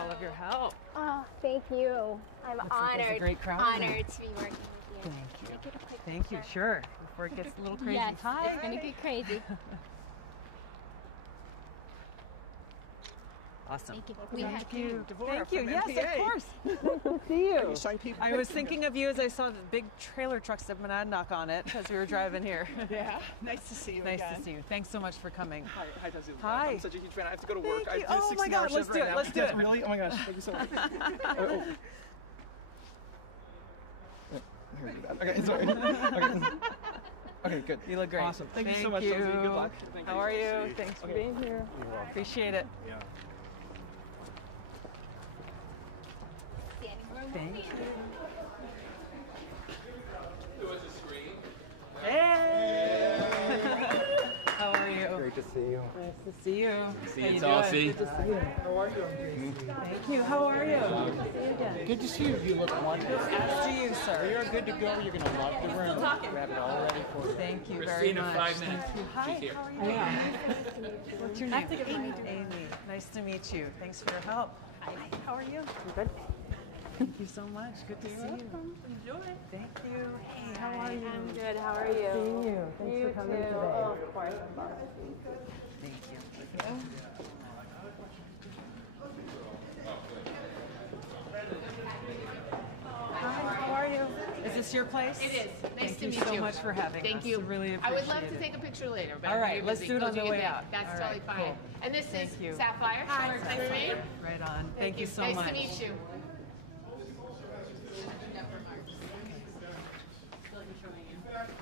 all of your help. Oh, thank you. I'm Looks like there's a great crowd honored tonight. to be working with you. Thank you. Can I get a quick Thank you, picture? sure. Before it gets a little crazy. Yes, Hi. it's gonna get crazy. Awesome. Thank you. Thank you. Devorah Thank you. from Yes, MPA. of course. Nice to see you. You sign people. I was thinking of you as I saw the big trailer truck step and I'd knock on it as we were driving here. Yeah, nice to see you Nice again. to see you. Thanks so much for coming. Hi, Tulsi. Hi. I'm such a huge fan. I have to go to work. Thank I you. do Oh my 16-hour God, let's shift do right it. now. Let's do Yes, it. Really? Oh my gosh, thank you so much. Oh. Here we go. Okay, sorry. Okay, good. You look great. Awesome. Thank you so much, Tulsi. Good luck. Thank How you. are you? Thanks for being here. Appreciate it. Yeah. Thank you. Hey! How are you? Great to see you. Nice to see you. See How you, you Tulsi. doing? Good to see you. How are you? Thank you. How are you? Good to see you again. Good to see you. You look wonderful. As do you, sir. You're good to go. You're going to love the room. We have it all ready for you. Thank you very much. 5 minutes. Thank you. Hi, She's here. how are you? What's your name? Amy. Nice to meet you. Thanks for your help. Hi. How are you? You good? Thank you so much. Good to see you. Enjoy. Thank you. Hey, how are you? I'm good. How are you? Seeing you. Thanks for coming today. Oh, of course. Thank you. Hi, how are you? Is this your place? It is. Nice to Thank meet you so you. much for having us. Thank you. Really I appreciate would love to it. take a picture later. But All I'm right, very let's busy. do it on Closing the way event. out. That's All totally right, fine. cool. And this Thank is you. Sapphire. She works for me. Right on. Thank you so nice much. to meet you.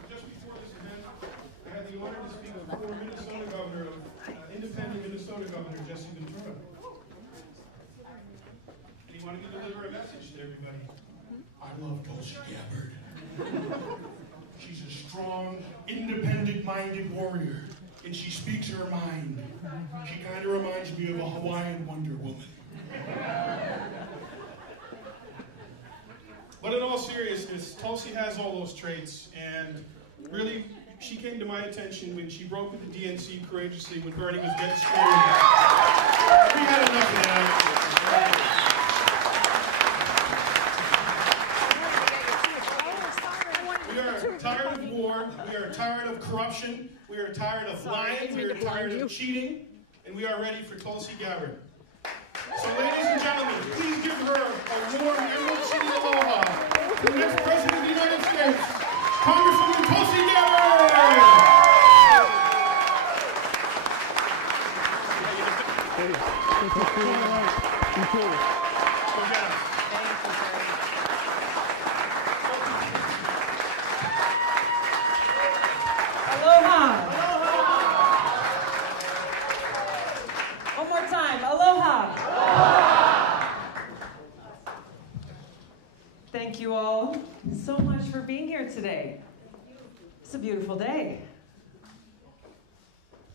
Just before this event, I had the honor to speak with former Minnesota Governor of independent Minnesota Governor Jesse Ventura. And he wanted me to deliver a message to everybody. I love Tulsi Gabbard. She's a strong, independent-minded warrior, and she speaks her mind. She kind of reminds me of a Hawaiian Wonder Woman. But in all seriousness, Tulsi has all those traits, and really, she came to my attention when she broke with the DNC courageously when Bernie was getting screwed. We had enough of that. We are tired of war, we are tired of corruption, we are tired of lying, we are tired of cheating, and we are ready for Tulsi Gabbard. So ladies and gentlemen, please give her a warm Emerald City aloha. The next President of the United States, Congresswoman Tulsi Gabbard! Aloha. One more time. Aloha. Thank you all so much for being here today. It's a beautiful day.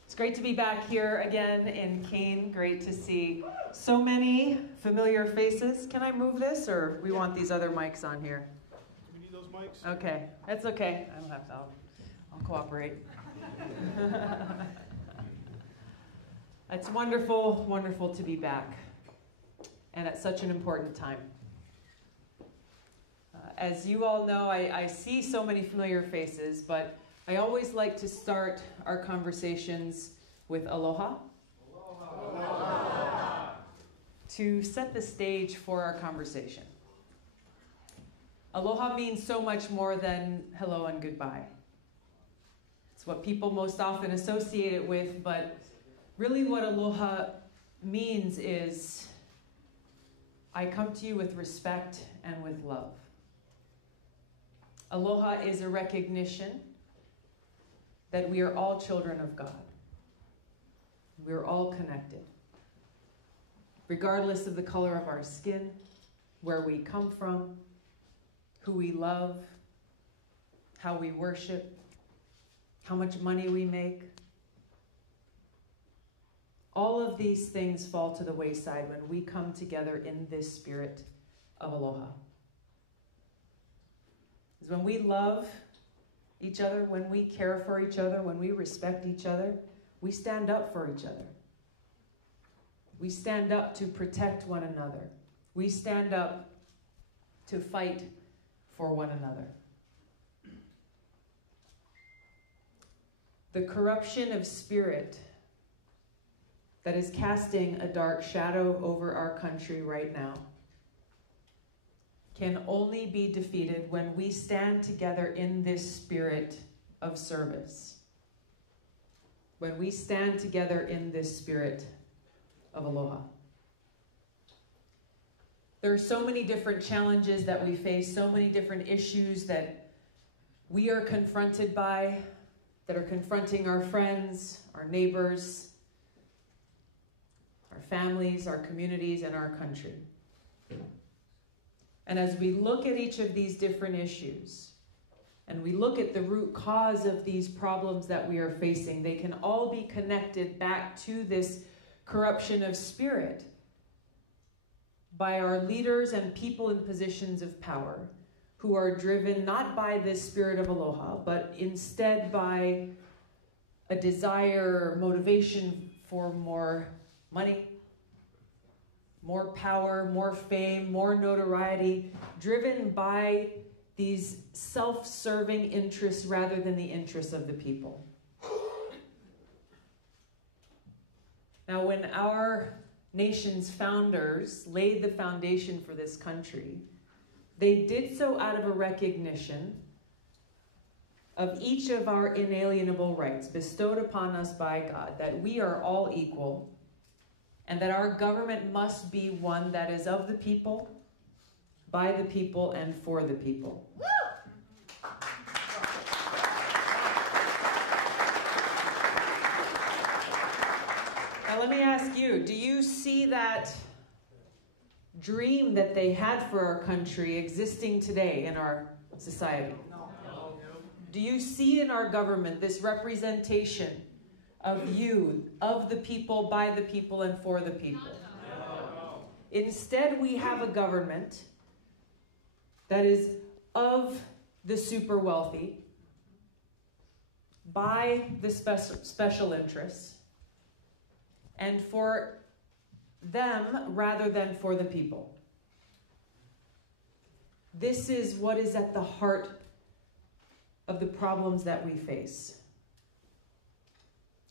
It's great to be back here again in Keene. Great to see so many familiar faces. Can I move this, or we want these other mics on here? Do we need those mics? Okay, that's okay. I don't have to. I'll cooperate. It's wonderful, wonderful to be back, and at such an important time. As you all know, I see so many familiar faces, but I always like to start our conversations with aloha. Aloha. To set the stage for our conversation. Aloha means so much more than hello and goodbye. It's what people most often associate it with, but really what aloha means is I come to you with respect and with love. Aloha is a recognition that we are all children of God. We're all connected. Regardless of the color of our skin, where we come from, who we love, how we worship, how much money we make. All of these things fall to the wayside when we come together in this spirit of aloha. Is when we love each other, when we care for each other, when we respect each other, we stand up for each other. We stand up to protect one another. We stand up to fight for one another. The corruption of spirit that is casting a dark shadow over our country right now can only be defeated when we stand together in this spirit of service. When we stand together in this spirit of aloha. There are so many different challenges that we face, so many different issues that we are confronted by, that are confronting our friends, our neighbors, our families, our communities, and our country. And as we look at each of these different issues, and we look at the root cause of these problems that we are facing, they can all be connected back to this corruption of spirit by our leaders and people in positions of power who are driven not by this spirit of aloha, but instead by a desire or motivation for more money, more power, more fame, more notoriety, driven by these self-serving interests rather than the interests of the people. Now, when our nation's founders laid the foundation for this country, they did so out of a recognition of each of our inalienable rights bestowed upon us by God, that we are all equal, and that our government must be one that is of the people, by the people, and for the people. Now let me ask you, do you see that dream that they had for our country existing today in our society? No. Do you see in our government this representation of you, of the people, by the people, and for the people? No. Instead, we have a government that is of the super wealthy, by the special interests, and for them rather than for the people. This is what is at the heart of the problems that we face.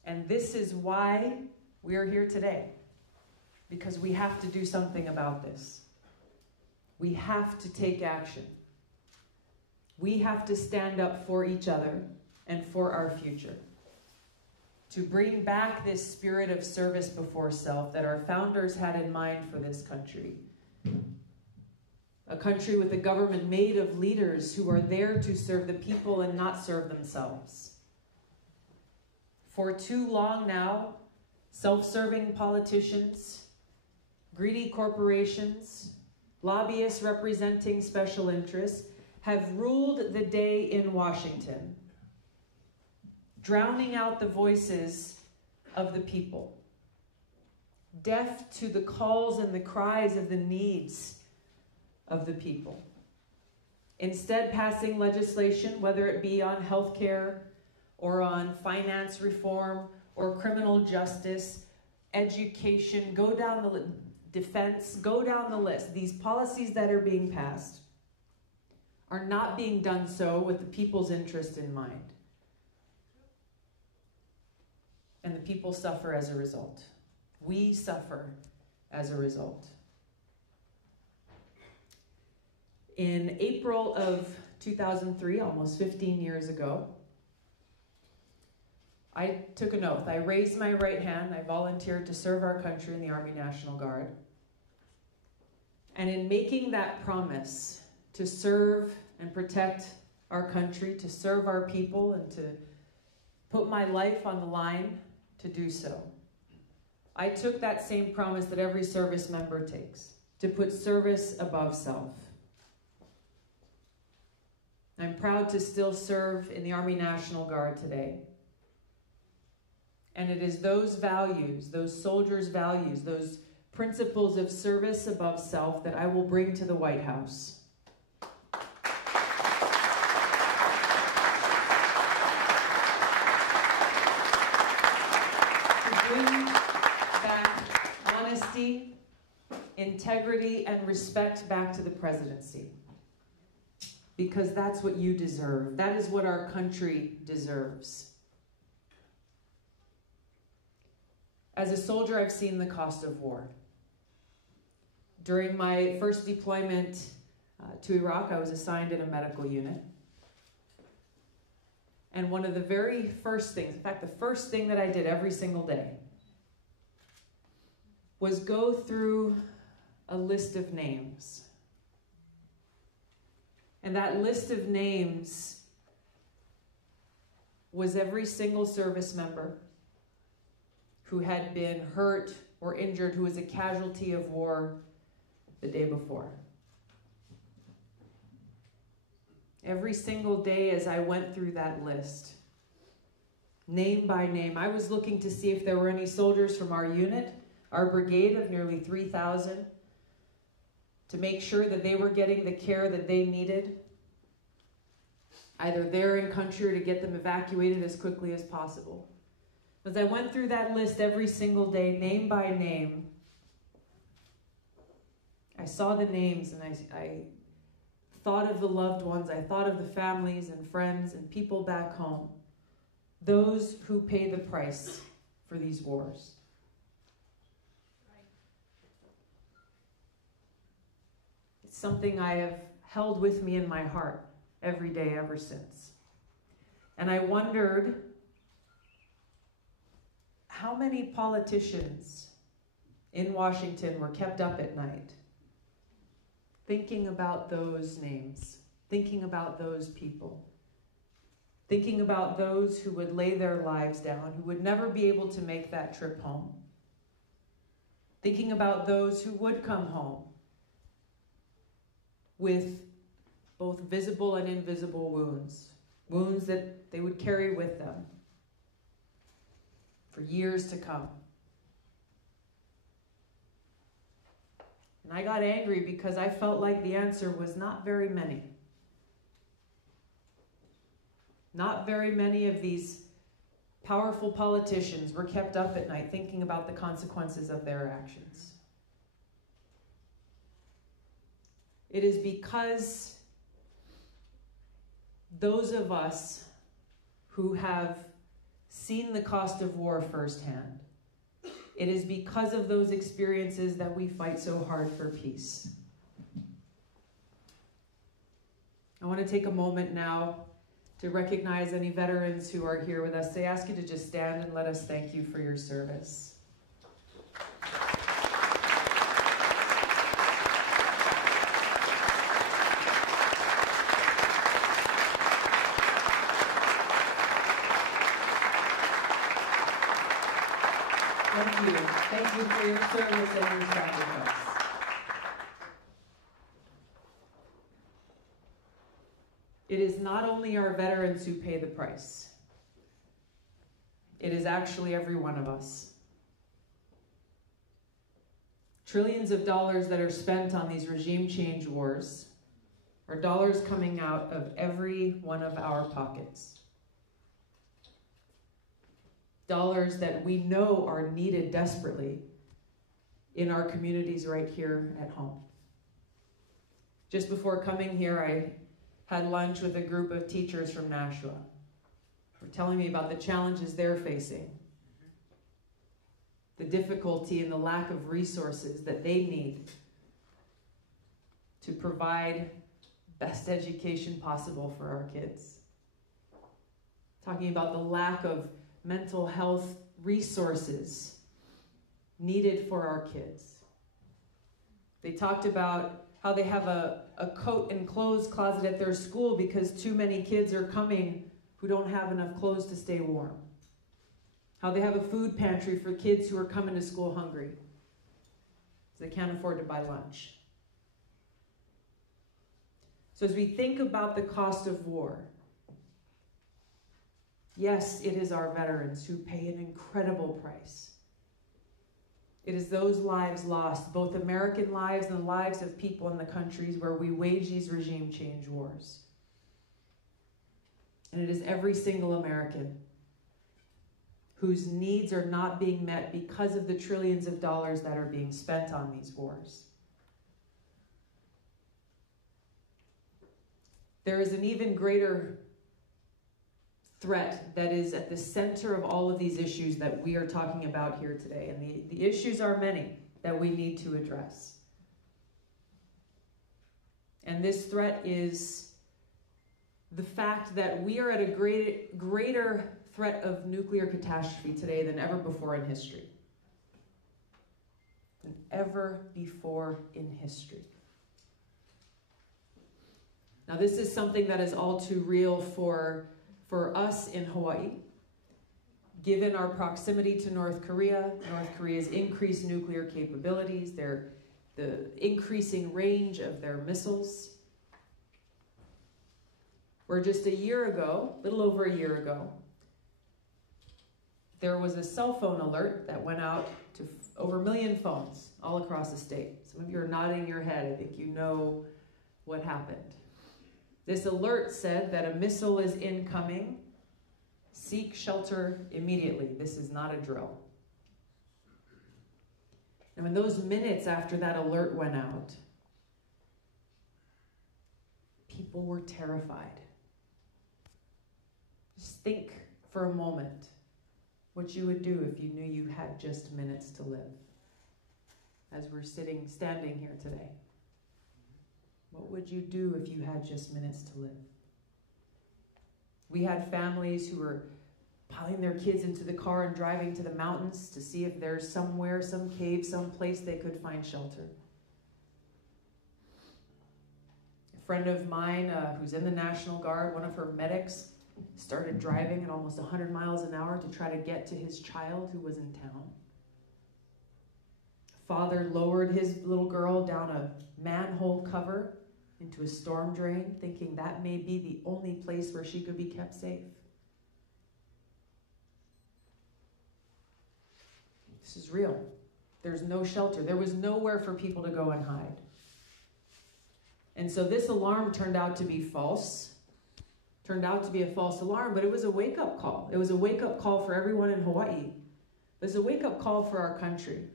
And this is why we are here today, because we have to do something about this. We have to take action. We have to stand up for each other and for our future, to bring back this spirit of service before self that our founders had in mind for this country. A country with a government made of leaders who are there to serve the people and not serve themselves. For too long now, self-serving politicians, greedy corporations, lobbyists representing special interests have ruled the day in Washington, drowning out the voices of the people, deaf to the calls and the cries of the needs of the people. Instead, passing legislation, whether it be on health care or on finance reform or criminal justice, education, go down the defense, go down the list. These policies that are being passed are not being done so with the people's interest in mind. And the people suffer as a result. We suffer as a result. In April of 2003, almost 15 years ago, I took an oath. I raised my right hand. I volunteered to serve our country in the Army National Guard. And in making that promise to serve and protect our country, to serve our people, and to put my life on the line to do so, I took that same promise that every service member takes, to put service above self. I'm proud to still serve in the Army National Guard today. And it is those values, those soldiers' values, those principles of service above self that I will bring to the White House. To bring back honest integrity and respect back to the presidency. Because that's what you deserve. That is what our country deserves. As a soldier, I've seen the cost of war. During my first deployment to Iraq, I was assigned in a medical unit. And one of the very first things, in fact, the first thing that I did every single day was go through a list of names. And that list of names was every single service member who had been hurt or injured, who was a casualty of war the day before. Every single day as I went through that list, name by name, I was looking to see if there were any soldiers from our unit, our brigade of nearly 3,000, to make sure that they were getting the care that they needed, either there in country or to get them evacuated as quickly as possible. As I went through that list every single day, name by name, I saw the names and I thought of the loved ones, I thought of the families and friends and people back home, those who pay the price for these wars. It's something I have held with me in my heart every day ever since. And I wondered how many politicians in Washington were kept up at night thinking about those names, thinking about those people, thinking about those who would lay their lives down, who would never be able to make that trip home, thinking about those who would come home with both visible and invisible wounds, wounds that they would carry with them for years to come. And I got angry because I felt like the answer was not very many. Not very many of these powerful politicians were kept up at night thinking about the consequences of their actions. It is because those of us who have seen the cost of war firsthand, it is because of those experiences that we fight so hard for peace. I want to take a moment now to recognize any veterans who are here with us. I ask you to just stand and let us thank you for your service. Thank you. Thank you for your service and your sacrifice. It is not only our veterans who pay the price. It is actually every one of us. Trillions of dollars that are spent on these regime change wars are dollars coming out of every one of our pockets. Dollars that we know are needed desperately in our communities right here at home. Just before coming here, I had lunch with a group of teachers from Nashua. They were telling me about the challenges they're facing, the difficulty and the lack of resources that they need to provide best education possible for our kids. Talking about the lack of mental health resources needed for our kids. They talked about how they have a coat and clothes closet at their school because too many kids are coming who don't have enough clothes to stay warm. How they have a food pantry for kids who are coming to school hungry because they can't afford to buy lunch. So as we think about the cost of war, yes, it is our veterans who pay an incredible price. It is those lives lost, both American lives and the lives of people in the countries where we wage these regime change wars. And it is every single American whose needs are not being met because of the trillions of dollars that are being spent on these wars. there is an even greater threat that is at the center of all of these issues that we are talking about here today. And the issues are many that we need to address. And this threat is the fact that we are at a greater threat of nuclear catastrophe today than ever before in history. Than ever before in history. Now, this is something that is all too real for us in Hawaii. Given our proximity to North Korea's increased nuclear capabilities, the increasing range of their missiles. Where just a year ago, a little over a year ago, there was a cell phone alert that went out to over 1 million phones all across the state. Some of you are nodding your head. I think you know what happened. This alert said that a missile is incoming. Seek shelter immediately. This is not a drill. And in those minutes after that alert went out, people were terrified. Just think for a moment what you would do if you knew you had just minutes to live. As we're standing here today. What would you do if you had just minutes to live? We had families who were piling their kids into the car and driving to the mountains to see if there's somewhere, some cave, some place they could find shelter. A friend of mine who's in the National Guard, one of her medics, started driving at almost 100 miles an hour to try to get to his child who was in town. Father lowered his little girl down a manhole cover into a storm drain, thinking that may be the only place where she could be kept safe. This is real. There's no shelter. There was nowhere for people to go and hide. And so this alarm turned out to be false. Turned out to be a false alarm, but it was a wake-up call. It was a wake-up call for everyone in Hawaii. It was a wake-up call for our country.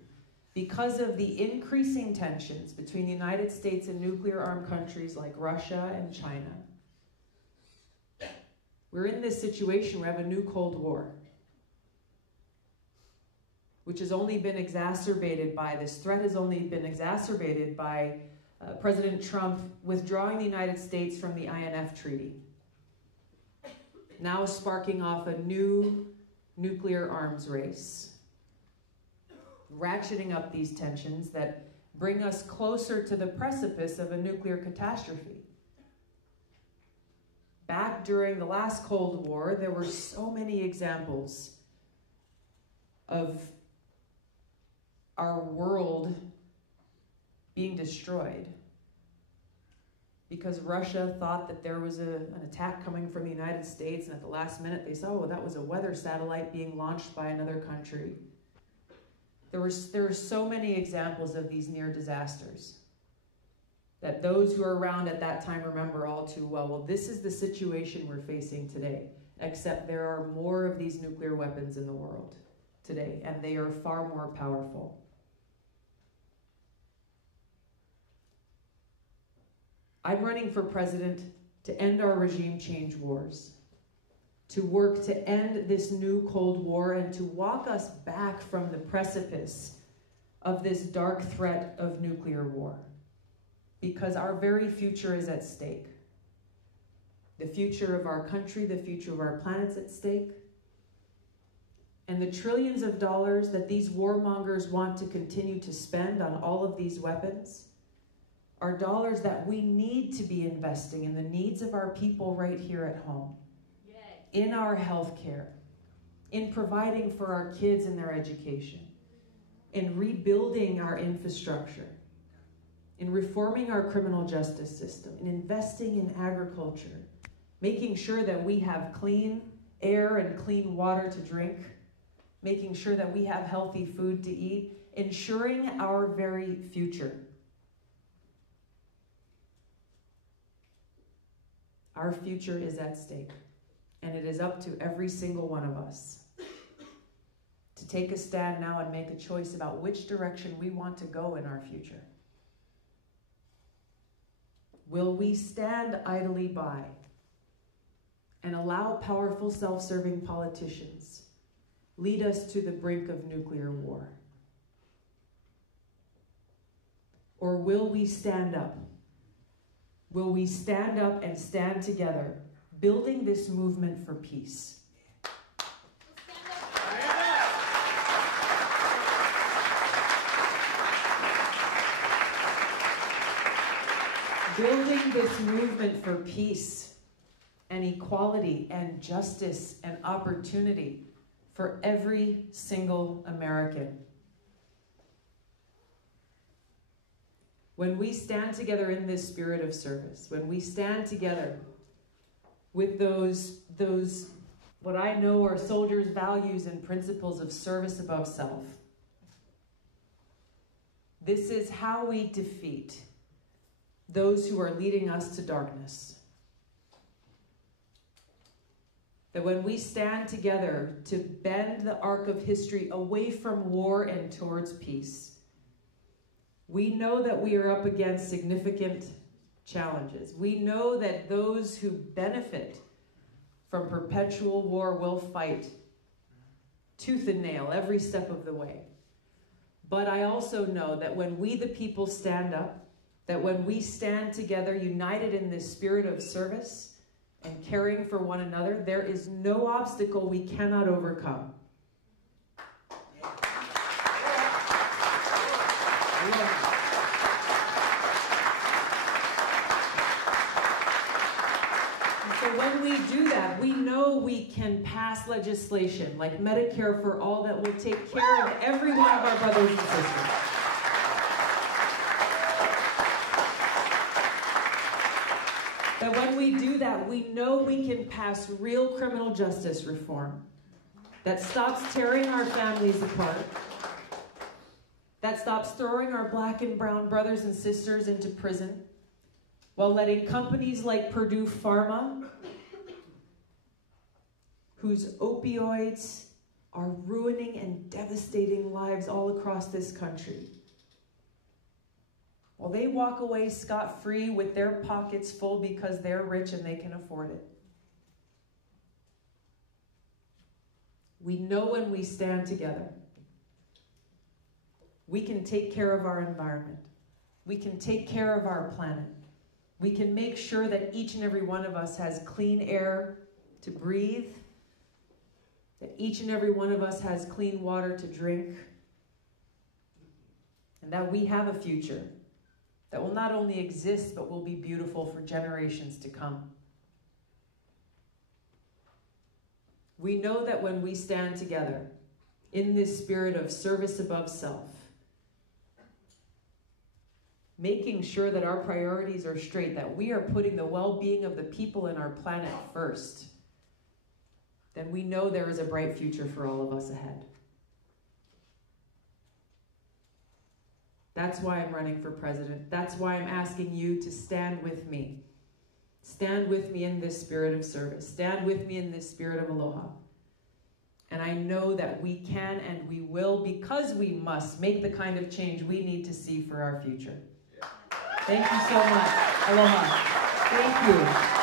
Because of the increasing tensions between the United States and nuclear-armed countries like Russia and China, we're in this situation where we have a new Cold War, which has only been exacerbated by, this threat has only been exacerbated by President Trump withdrawing the United States from the INF Treaty, now sparking off a new nuclear arms race, ratcheting up these tensions that bring us closer to the precipice of a nuclear catastrophe. Back during the last Cold War, there were so many examples of our world being destroyed because Russia thought that there was an attack coming from the United States, and at the last minute they saw, oh, that was a weather satellite being launched by another country. There were so many examples of these near disasters that those who are around at that time remember all too well. Well, this is the situation we're facing today, except there are more of these nuclear weapons in the world today, and they are far more powerful. I'm running for president to end our regime change wars, to work to end this new Cold War, and to walk us back from the precipice of this dark threat of nuclear war. Because our very future is at stake. The future of our country, the future of our planet's at stake. And the trillions of dollars that these warmongers want to continue to spend on all of these weapons are dollars that we need to be investing in the needs of our people right here at home. In our health care, in providing for our kids and their education, in rebuilding our infrastructure, in reforming our criminal justice system, in investing in agriculture, making sure that we have clean air and clean water to drink, making sure that we have healthy food to eat, ensuring our very future. Our future is at stake. And it is up to every single one of us to take a stand now and make a choice about which direction we want to go in our future. Will we stand idly by and allow powerful, self-serving politicians lead us to the brink of nuclear war? Or will we stand up? Will we stand up and stand together, building this movement for peace? Building this movement for peace and equality and justice and opportunity for every single American. When we stand together in this spirit of service, when we stand together with those what I know are soldiers' values and principles of service above self, this is how we defeat those who are leading us to darkness. That when we stand together to bend the arc of history away from war and towards peace, we know that we are up against significant challenges. We know that those who benefit from perpetual war will fight tooth and nail every step of the way. But I also know that when we the people stand up, that when we stand together united in this spirit of service and caring for one another, there is no obstacle we cannot overcome. So when we do that, we know we can pass legislation like Medicare for All that will take care of every one of our brothers and sisters. That when we do that, we know we can pass real criminal justice reform that stops tearing our families apart, that stops throwing our black and brown brothers and sisters into prison, while letting companies like Purdue Pharma, whose opioids are ruining and devastating lives all across this country, well, they walk away scot-free with their pockets full because they're rich and they can afford it. We know when we stand together, we can take care of our environment. We can take care of our planet. We can make sure that each and every one of us has clean air to breathe, that each and every one of us has clean water to drink, and that we have a future that will not only exist, but will be beautiful for generations to come. We know that when we stand together in this spirit of service above self, making sure that our priorities are straight, that we are putting the well-being of the people in our planet first, then we know there is a bright future for all of us ahead. That's why I'm running for president. That's why I'm asking you to stand with me. Stand with me in this spirit of service. Stand with me in this spirit of aloha. And I know that we can and we will, because we must, make the kind of change we need to see for our future. Thank you so much. Aloha. Thank you.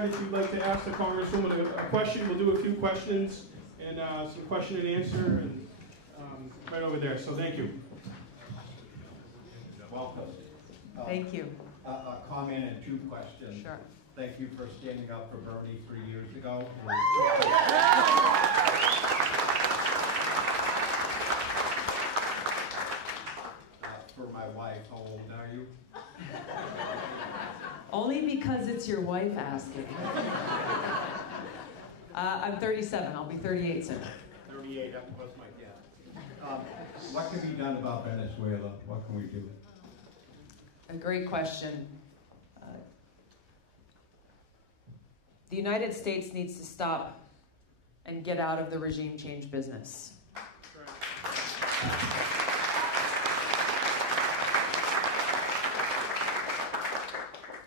If you'd like to ask the Congresswoman a question, we'll do a few questions and some question and answer, and right over there. So thank you. Welcome. Thank you. A comment and two questions. Sure. Thank you for standing up for Bernie 3 years ago. For my wife, how old are you? Only because it's your wife asking. I'm 37. I'll be 38 soon. 38, that was my guess. What can be done about Venezuela? What can we do? A great question. The United States needs to stop and get out of the regime change business.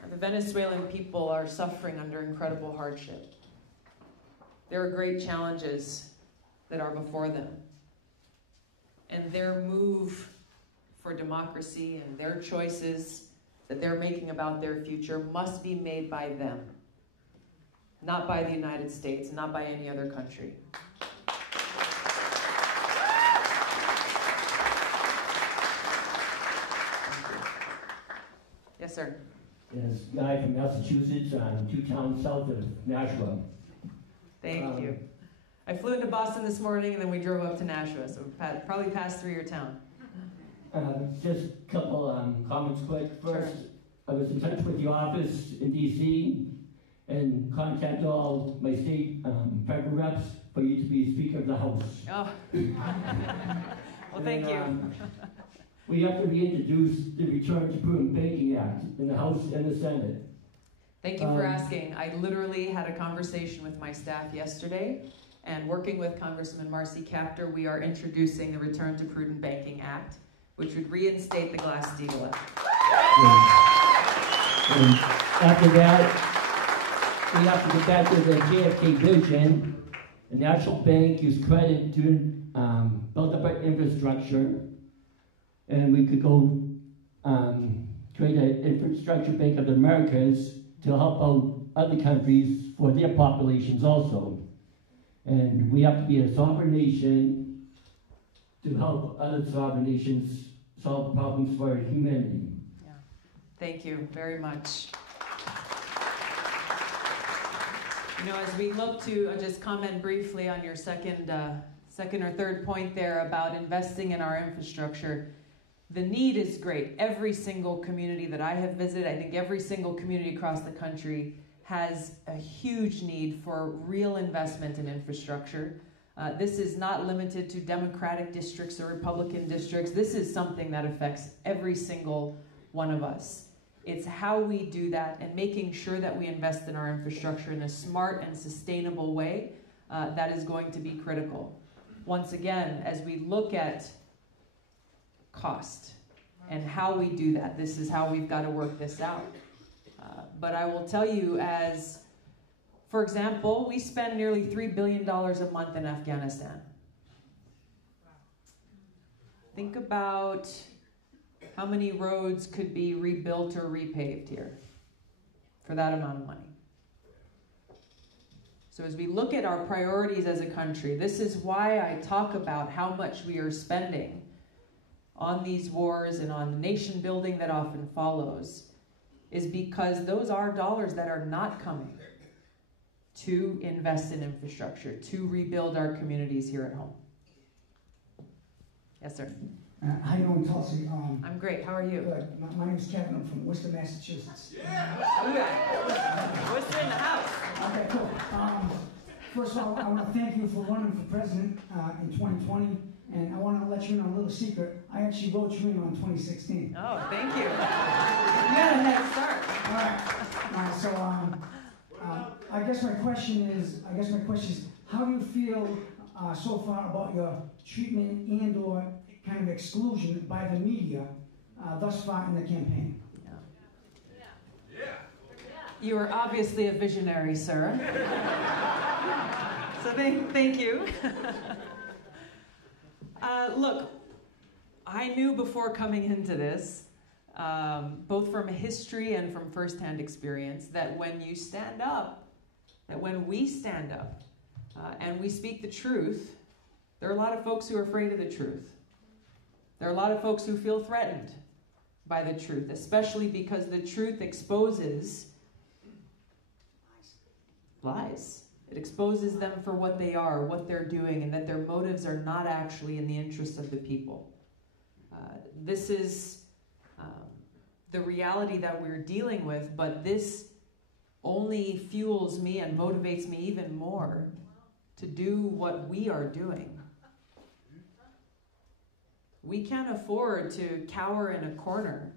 The Venezuelan people are suffering under incredible hardship. There are great challenges that are before them. And their move for democracy and their choices that they're making about their future must be made by them, not by the United States, not by any other country. Yes, sir. Yes, guy from Massachusetts, 2 towns south of Nashua. Thank you. I flew into Boston this morning and then we drove up to Nashua, so we probably passed through your town. Just a couple comments quick. First, Sure. I was in touch with the office in D.C. and contacted all my state federal reps for you to be Speaker of the House. Oh. Well, thank you. We have to reintroduce the Return to Prudent Banking Act in the House and the Senate. Thank you for asking. I literally had a conversation with my staff yesterday, and working with Congressman Marcy Kaptur, we are introducing the Return to Prudent Banking Act, which would reinstate the Glass-Steagall Act. And after that, we have to get back to the JFK vision. The National Bank used credit to build up our infrastructure, and we could go create an infrastructure bank of the Americas to help out other countries for their populations also. And we have to be a sovereign nation to help other sovereign nations solve problems for humanity. Yeah. Thank you very much. You know, as we look to, I'll just comment briefly on your second or third point there about investing in our infrastructure. The need is great. Every single community that I have visited, I think every single community across the country has a huge need for real investment in infrastructure. This is not limited to Democratic districts or Republican districts. This is something that affects every single one of us. It's how we do that and making sure that we invest in our infrastructure in a smart and sustainable way that is going to be critical. Once again, as we look at cost and how we do that, this is how we've got to work this out. But I will tell you, as, for example, we spend nearly $3 billion a month in Afghanistan. Think about how many roads could be rebuilt or repaved here for that amount of money. So as we look at our priorities as a country, this is why I talk about how much we are spending on these wars and on the nation building that often follows, is because those are dollars that are not coming to invest in infrastructure, to rebuild our communities here at home. Yes, sir. How you doing, Tulsi? I'm great. How are you? Good. My name is Kevin. I'm from Worcester, Massachusetts. Yeah. Worcester in the house. Okay, cool. First of all, I want to thank you for running for president in 2020. And I want to let you know a little secret. I actually wrote you in on 2016. Oh, thank you. You had a head start. All right. So I guess my question is, how do you feel so far about your treatment and/or kind of exclusion by the media thus far in the campaign? You are obviously a visionary, sir. So thank you. Look, I knew before coming into this, both from history and from firsthand experience, that when you stand up, that when we stand up and we speak the truth, there are a lot of folks who are afraid of the truth. There are a lot of folks who feel threatened by the truth, especially because the truth exposes lies. It exposes them for what they are, what they're doing, and that their motives are not actually in the interests of the people. This is the reality that we're dealing with, but this only fuels me and motivates me even more to do what we are doing. We can't afford to cower in a corner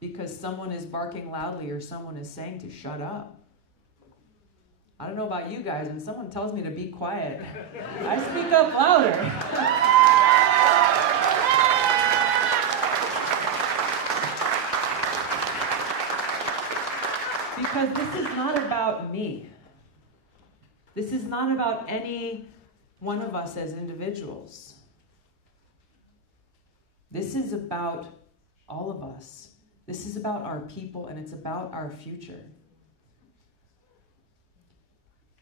because someone is barking loudly or someone is saying to shut up. I don't know about you guys, when someone tells me to be quiet, I speak up louder. Because this is not about me. This is not about any one of us as individuals. This is about all of us. This is about our people, and it's about our future.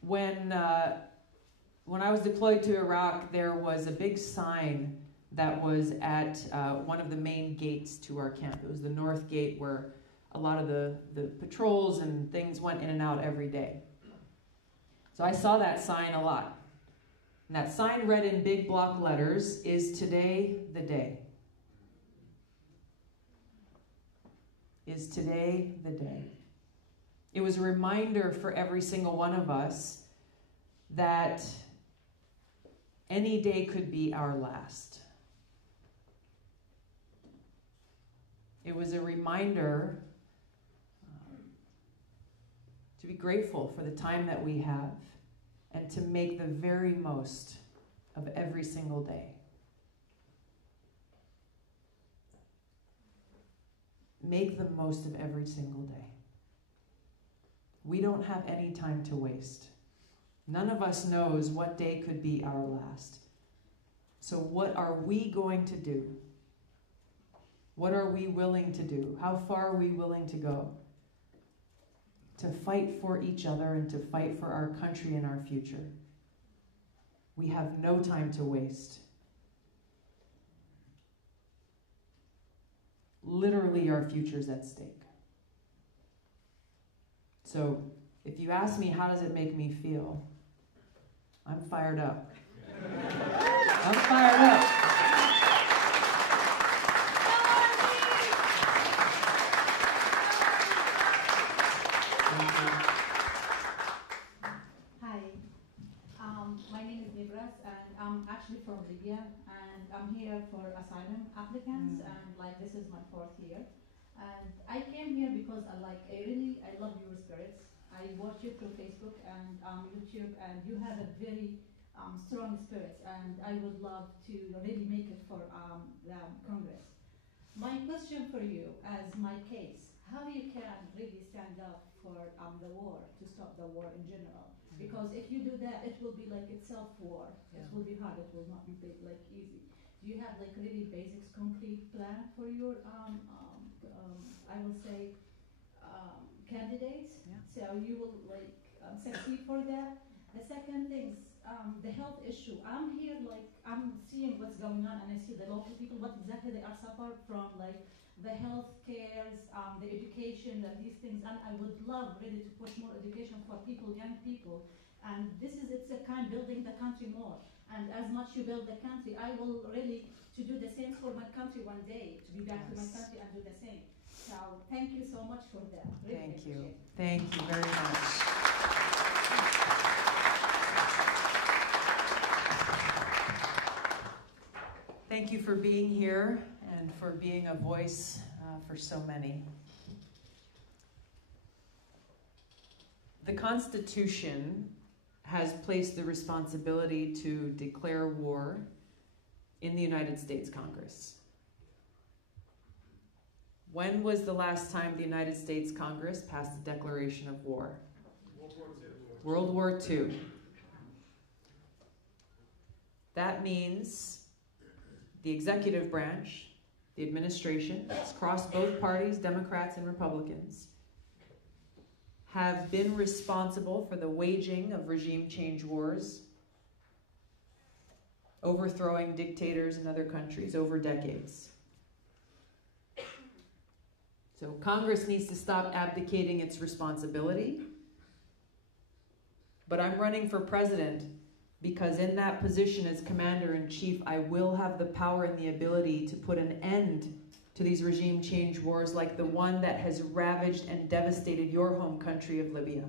When I was deployed to Iraq, there was a big sign that was at one of the main gates to our camp. It was the north gate where a lot of the patrols and things went in and out every day. So I saw that sign a lot. And that sign read in big block letters, "Is today the day?" Is today the day? It was a reminder for every single one of us that any day could be our last. It was a reminder to be grateful for the time that we have and to make the very most of every single day. Make the most of every single day. We don't have any time to waste. None of us knows what day could be our last. So what are we going to do? What are we willing to do? How far are we willing to go? To fight for each other and to fight for our country and our future. We have no time to waste. Literally, our future's at stake. So, if you ask me, how does it make me feel? I'm fired up. I'm fired up. Hi, my name is Nibras, and I'm actually from Libya, and I'm here for asylum applicants, and like this is my 4th year. And I came here because I love your spirits. I watch you through Facebook and YouTube, and you have a very strong spirits, and I would love to really make it for the Congress. My question for you, as my case, how you can really stand up for the war, to stop the war in general? Because if you do that, it will be like itself war. It will be hard. It will not be like easy. Do you have like really basics, concrete plan for your I will say candidates? Yeah. So you will like succeed for that. The second thing is the health issue. I'm here like I'm seeing what's going on, and I see the local people what exactly they are suffering from, like the health cares, the education, and these things. And I would love really to push more education for people, young people. And it's a kind building the country more. And as much you build the country, I will really to do the same for my country one day, to be back to my country and do the same. So thank you so much for that. Really Thank you. appreciate it. Thank you very much. Thank you for being here and for being a voice for so many. The Constitution has placed the responsibility to declare war in the United States Congress. When was the last time the United States Congress passed a declaration of war? World War II. That means the executive branch, the administration, it's across both parties, Democrats and Republicans, have been responsible for the waging of regime change wars, overthrowing dictators in other countries over decades. So Congress needs to stop abdicating its responsibility. But I'm running for president because in that position as commander-in-chief, I will have the power and the ability to put an end to these regime change wars like the one that has ravaged and devastated your home country of Libya.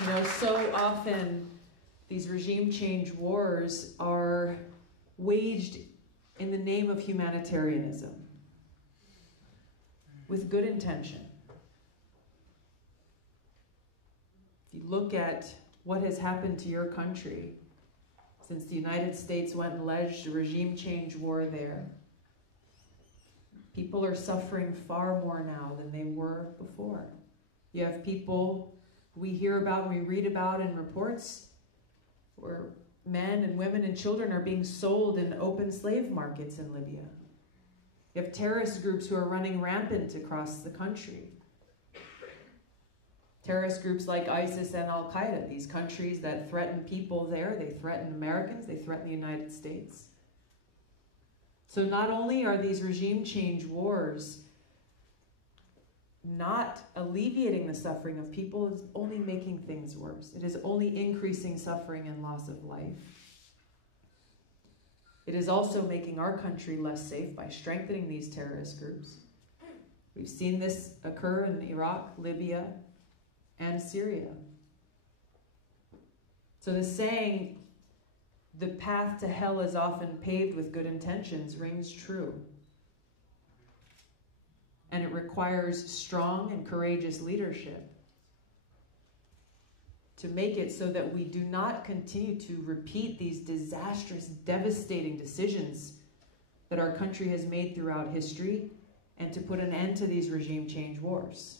You know, so often these regime change wars are waged in the name of humanitarianism, with good intention. If you look at what has happened to your country since the United States went and lodged a regime change war there, People are suffering far more now than they were before. You have people we hear about and we read about in reports where men and women and children are being sold in open slave markets in Libya. You have terrorist groups who are running rampant across the country. Terrorist groups like ISIS and Al-Qaeda, these countries that threaten people there, they threaten Americans, they threaten the United States. So not only are these regime change wars not alleviating the suffering of people, it's only making things worse. It is only increasing suffering and loss of life. It is also making our country less safe by strengthening these terrorist groups. We've seen this occur in Iraq, Libya, and Syria. So the saying, the path to hell is often paved with good intentions, rings true. And it requires strong and courageous leadership to make it so that we do not continue to repeat these disastrous, devastating decisions that our country has made throughout history, and to put an end to these regime change wars.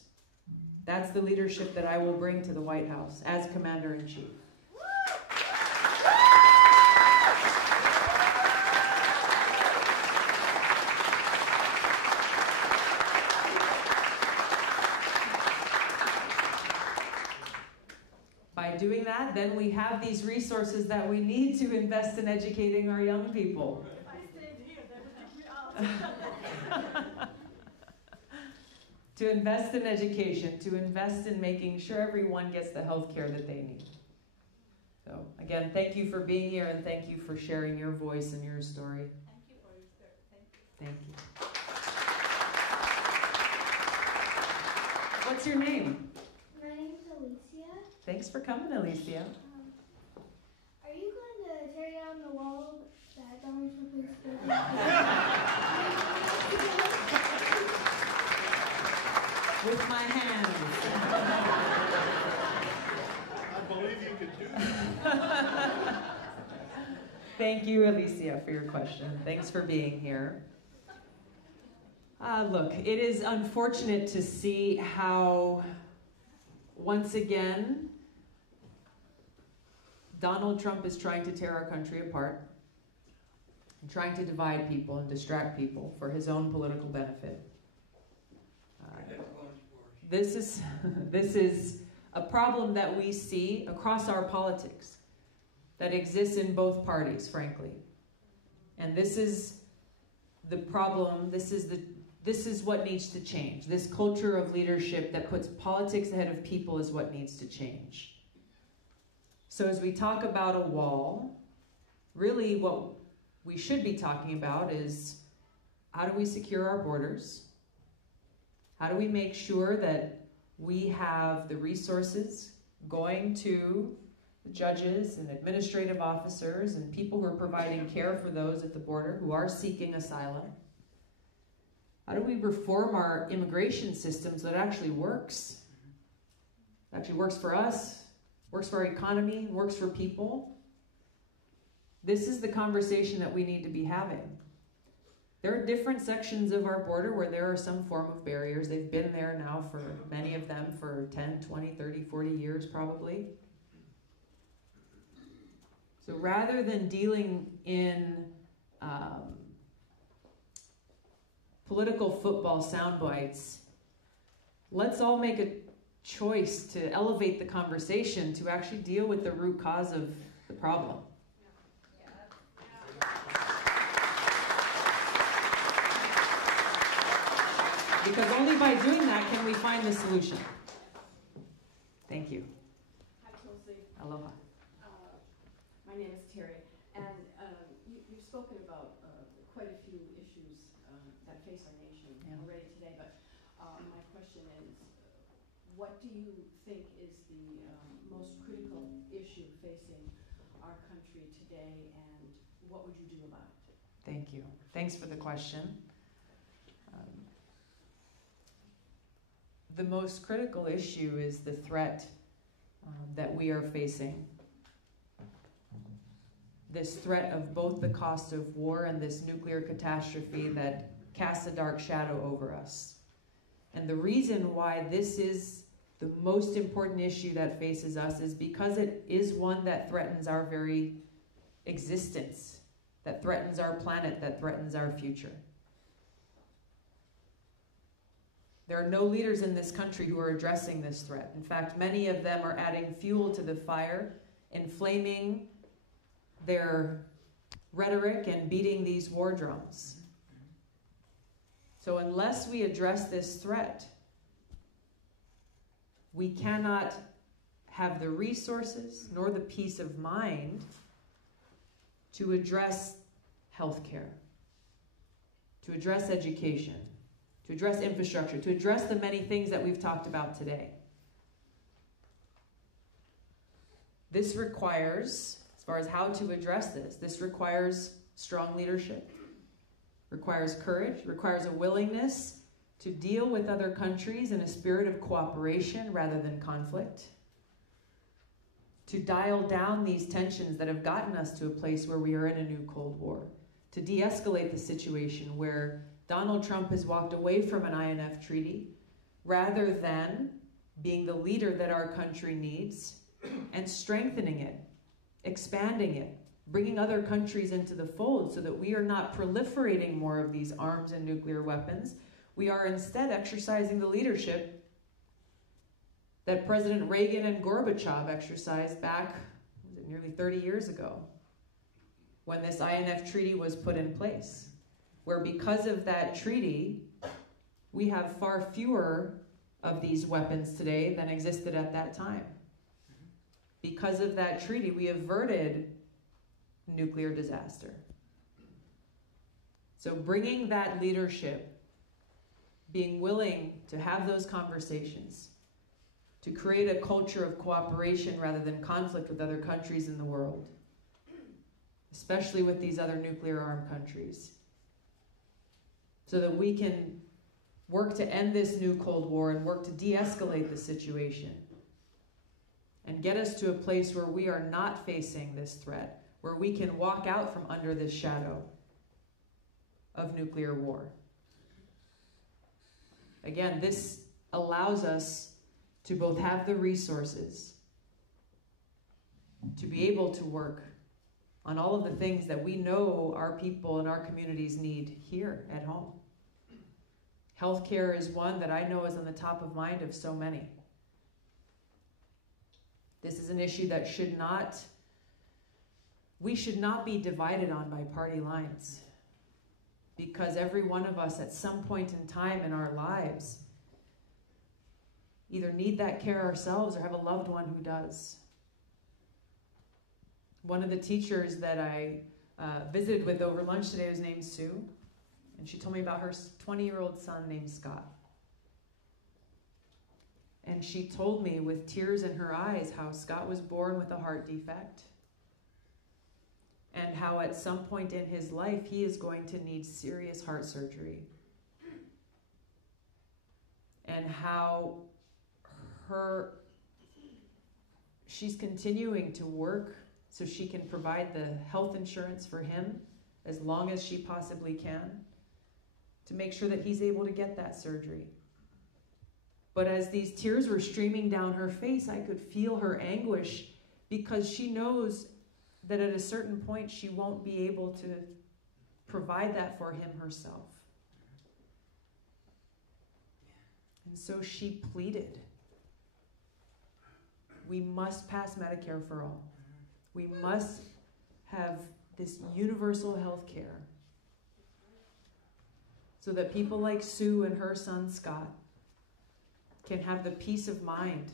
That's the leadership that I will bring to the White House as Commander-in-Chief. By doing that, then we have these resources that we need to invest in educating our young people. If I stayed here, they would kick me out. To invest in education, to invest in making sure everyone gets the health care that they need. So again, thank you for being here, and thank you for sharing your voice and your story. Thank you for your story. Thank you. Thank you. What's your name? My name's Alicia. Thanks for coming, Alicia. Are you going to tear down the wall that Donald Trump is building? With my hands. I believe you could do that. Thank you, Alicia, for your question. Thanks for being here. Look, it is unfortunate to see how, once again, Donald Trump is trying to tear our country apart and trying to divide people and distract people for his own political benefit. This is a problem that we see across our politics that exists in both parties, frankly. And this is the problem, this is what needs to change. This culture of leadership that puts politics ahead of people is what needs to change. So as we talk about a wall, really what we should be talking about is, how do we secure our borders? How do we make sure that we have the resources going to the judges and administrative officers and people who are providing care for those at the border who are seeking asylum? How do we reform our immigration system so that it actually works? It actually works for us, works for our economy, works for people. This is the conversation that we need to be having. There are different sections of our border where there are some form of barriers. They've been there now for many of them for 10, 20, 30, 40 years probably. So rather than dealing in political football sound bites, let's all make a choice to elevate the conversation to actually deal with the root cause of the problem. Because only by doing that can we find the solution. Thank you. Hi, Tulsi. Aloha. My name is Terry, and you've spoken about quite a few issues that face our nation already today, but my question is, what do you think is the most critical issue facing our country today, and what would you do about it? Thank you. Thanks for the question. The most critical issue is the threat that we are facing. This threat of both the cost of war and this nuclear catastrophe that casts a dark shadow over us. And the reason why this is the most important issue that faces us is because it is one that threatens our very existence, that threatens our planet, that threatens our future. There are no leaders in this country who are addressing this threat. In fact, many of them are adding fuel to the fire, inflaming their rhetoric and beating these war drums. So unless we address this threat, we cannot have the resources nor the peace of mind to address healthcare, to address education, to address infrastructure, to address the many things that we've talked about today. This requires, as far as how to address this requires strong leadership, requires courage, requires a willingness to deal with other countries in a spirit of cooperation rather than conflict, to dial down these tensions that have gotten us to a place where we are in a new Cold War, to de-escalate the situation where Donald Trump has walked away from an INF treaty rather than being the leader that our country needs and strengthening it, expanding it, bringing other countries into the fold so that we are not proliferating more of these arms and nuclear weapons. We are instead exercising the leadership that President Reagan and Gorbachev exercised back, was it nearly 30 years ago, when this INF treaty was put in place, where because of that treaty, we have far fewer of these weapons today than existed at that time. Because of that treaty, we averted nuclear disaster. So bringing that leadership, being willing to have those conversations, to create a culture of cooperation rather than conflict with other countries in the world, especially with these other nuclear-armed countries, so that we can work to end this new Cold War and work to de-escalate the situation and get us to a place where we are not facing this threat, where we can walk out from under this shadow of nuclear war. Again, this allows us to both have the resources to be able to work on all of the things that we know our people and our communities need here at home. Healthcare is one that I know is on the top of mind of so many. This is an issue that we should not be divided on by party lines, because every one of us at some point in time in our lives either need that care ourselves or have a loved one who does. One of the teachers that I visited with over lunch today was named Sue, and she told me about her 20-year-old son named Scott. And she told me with tears in her eyes how Scott was born with a heart defect, and how at some point in his life he is going to need serious heart surgery. And how she's continuing to work so she can provide the health insurance for him as long as she possibly can to make sure that he's able to get that surgery. But as these tears were streaming down her face, I could feel her anguish, because she knows that at a certain point she won't be able to provide that for him herself. And so she pleaded, we must pass Medicare for all. We must have this universal health care so that people like Sue and her son Scott can have the peace of mind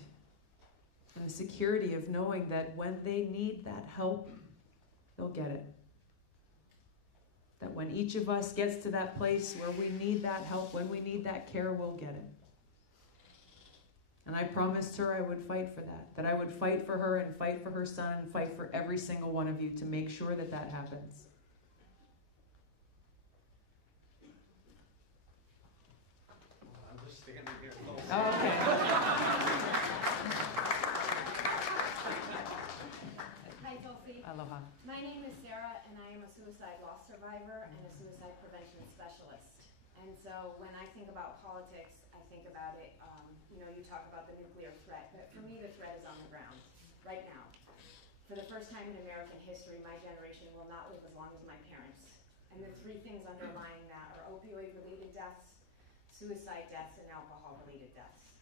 and the security of knowing that when they need that help, they'll get it. That when each of us gets to that place where we need that help, when we need that care, we'll get it. And I promised her I would fight for that I would fight for her and fight for her son and fight for every single one of you to make sure that that happens. I'm just sticking it here. Oh, okay. Hi, Tulsi. Aloha. My name is Sarah, and I am a suicide loss survivor and a suicide prevention specialist. And so when I think about politics, I think about it, you talk about the nuclear threat, but for me the threat is on the ground, right now. For the first time in American history, my generation will not live as long as my parents. And the three things underlying that are opioid-related deaths, suicide deaths, and alcohol-related deaths.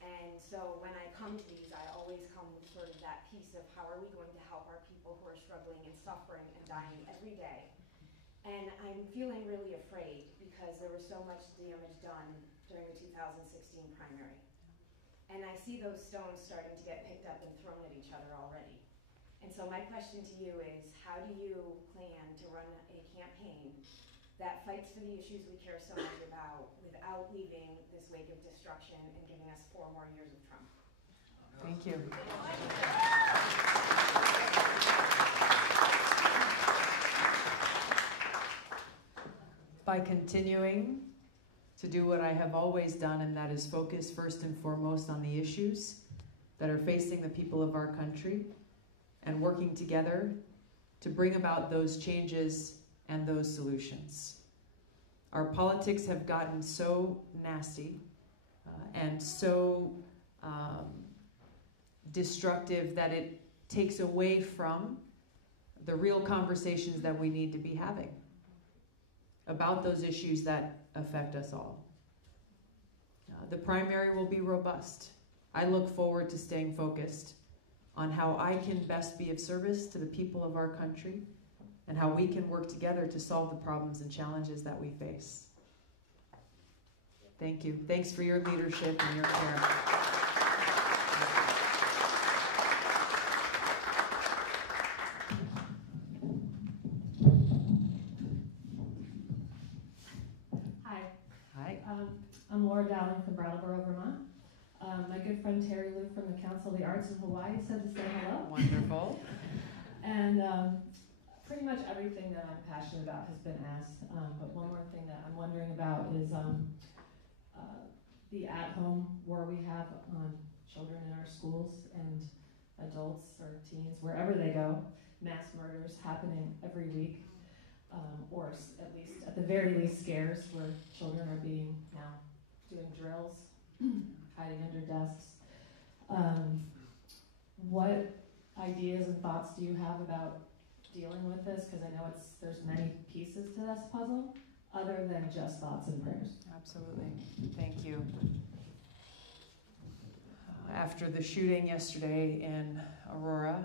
And so when I come to these, I always come with sort of that piece of how are we going to help our people who are struggling and suffering and dying every day. And I'm feeling really afraid because there was so much damage done during the 2016 primary. And I see those stones starting to get picked up and thrown at each other already. And so my question to you is, how do you plan to run a campaign that fights for the issues we care so much about without leaving this wake of destruction and giving us 4 more years of Trump? Thank you. By continuing to do what I have always done, and that is focus first and foremost on the issues that are facing the people of our country, and working together to bring about those changes and those solutions. Our politics have gotten so nasty and so destructive that it takes away from the real conversations that we need to be having about those issues that affect us all. The primary will be robust. I look forward to staying focused on how I can best be of service to the people of our country and how we can work together to solve the problems and challenges that we face. Thank you. Thanks for your leadership and your care. Hi. Hi. I'm Laura Dowling from Brattleboro, Vermont. My good friend Terry Lou from the Council of the Arts in Hawaii said to say hello. Wonderful. And pretty much everything that I'm passionate about has been asked, but one more thing that I'm wondering about is the at-home war we have on children in our schools and adults or teens, wherever they go. Mass murders happening every week, or at least, at the very least, scares where children are being now doing drills, hiding under desks. What ideas and thoughts do you have about dealing with this? Because I know there's many pieces to this puzzle, other than just thoughts and prayers. Absolutely. Thank you. After the shooting yesterday in Aurora,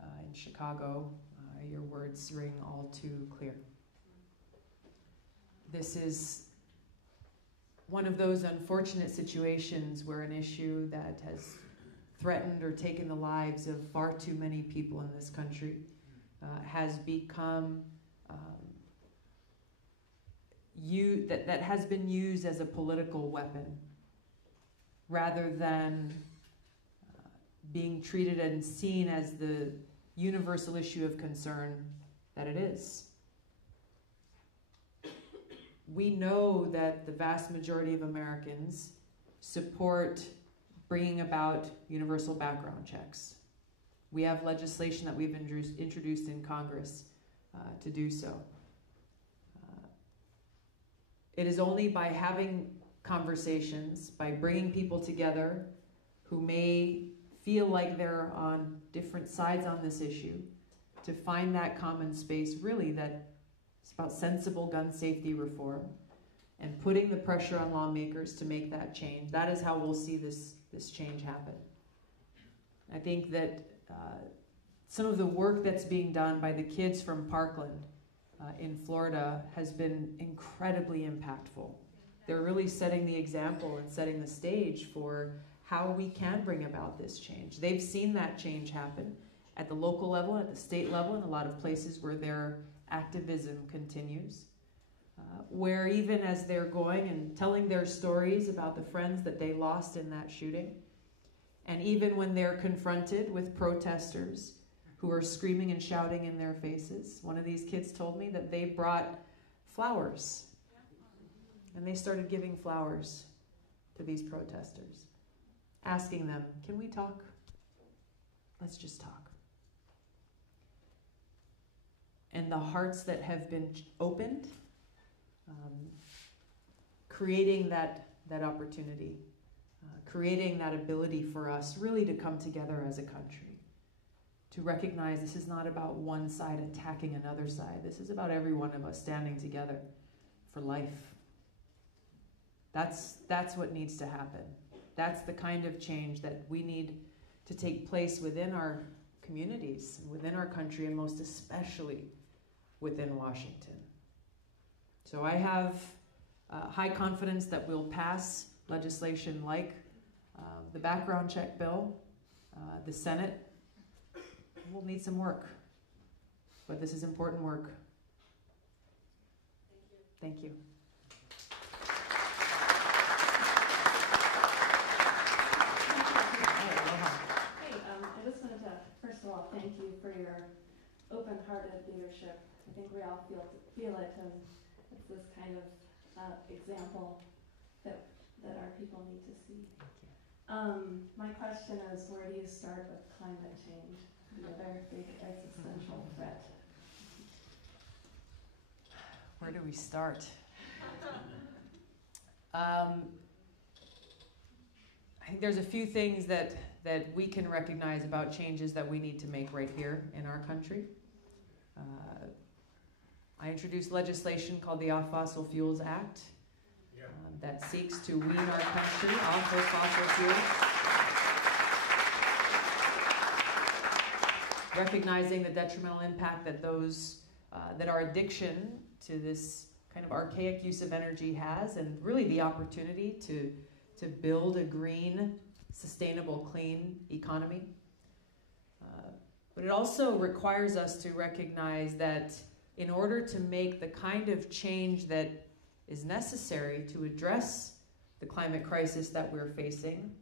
in Chicago, your words ring all too clear. This is one of those unfortunate situations where an issue that has threatened or taken the lives of far too many people in this country has become that has been used as a political weapon rather than being treated and seen as the universal issue of concern that it is. We know that the vast majority of Americans support bringing about universal background checks. We have legislation that we've introduced in Congress to do so. It is only by having conversations, by bringing people together who may feel like they're on different sides on this issue, to find that common space, really, that it's about sensible gun safety reform and putting the pressure on lawmakers to make that change. That is how we'll see this change happen. I think that some of the work that's being done by the kids from Parkland in Florida has been incredibly impactful. They're really setting the example and setting the stage for how we can bring about this change. They've seen that change happen at the local level, at the state level, in a lot of places where their activism continues. Where even as they're going and telling their stories about the friends that they lost in that shooting, and even when they're confronted with protesters who are screaming and shouting in their faces, one of these kids told me that they brought flowers, and they started giving flowers to these protesters, asking them, can we talk? Let's just talk. And the hearts that have been opened creating that opportunity, creating that ability for us really to come together as a country, to recognize this is not about one side attacking another side. This is about every one of us standing together for life. That's what needs to happen. That's the kind of change that we need to take place within our communities, within our country, and most especially within Washington. So I have high confidence that we'll pass legislation like the background check bill, the Senate. We'll need some work, but this is important work. Thank you. I just wanted to, first of all, thank you for your open-hearted leadership. I think we all feel it, and it's this kind of example that our people need to see. My question is, where do you start with climate change, the other big existential threat? Where do we start? I think there's a few things that we can recognize about changes that we need to make right here in our country. I introduced legislation called the Off Fossil Fuels Act that seeks to wean our country off of fossil fuels, recognizing the detrimental impact that that our addiction to this kind of archaic use of energy has, and really the opportunity to build a green, sustainable, clean economy. But it also requires us to recognize that in order to make the kind of change that is necessary to address the climate crisis that we're facing,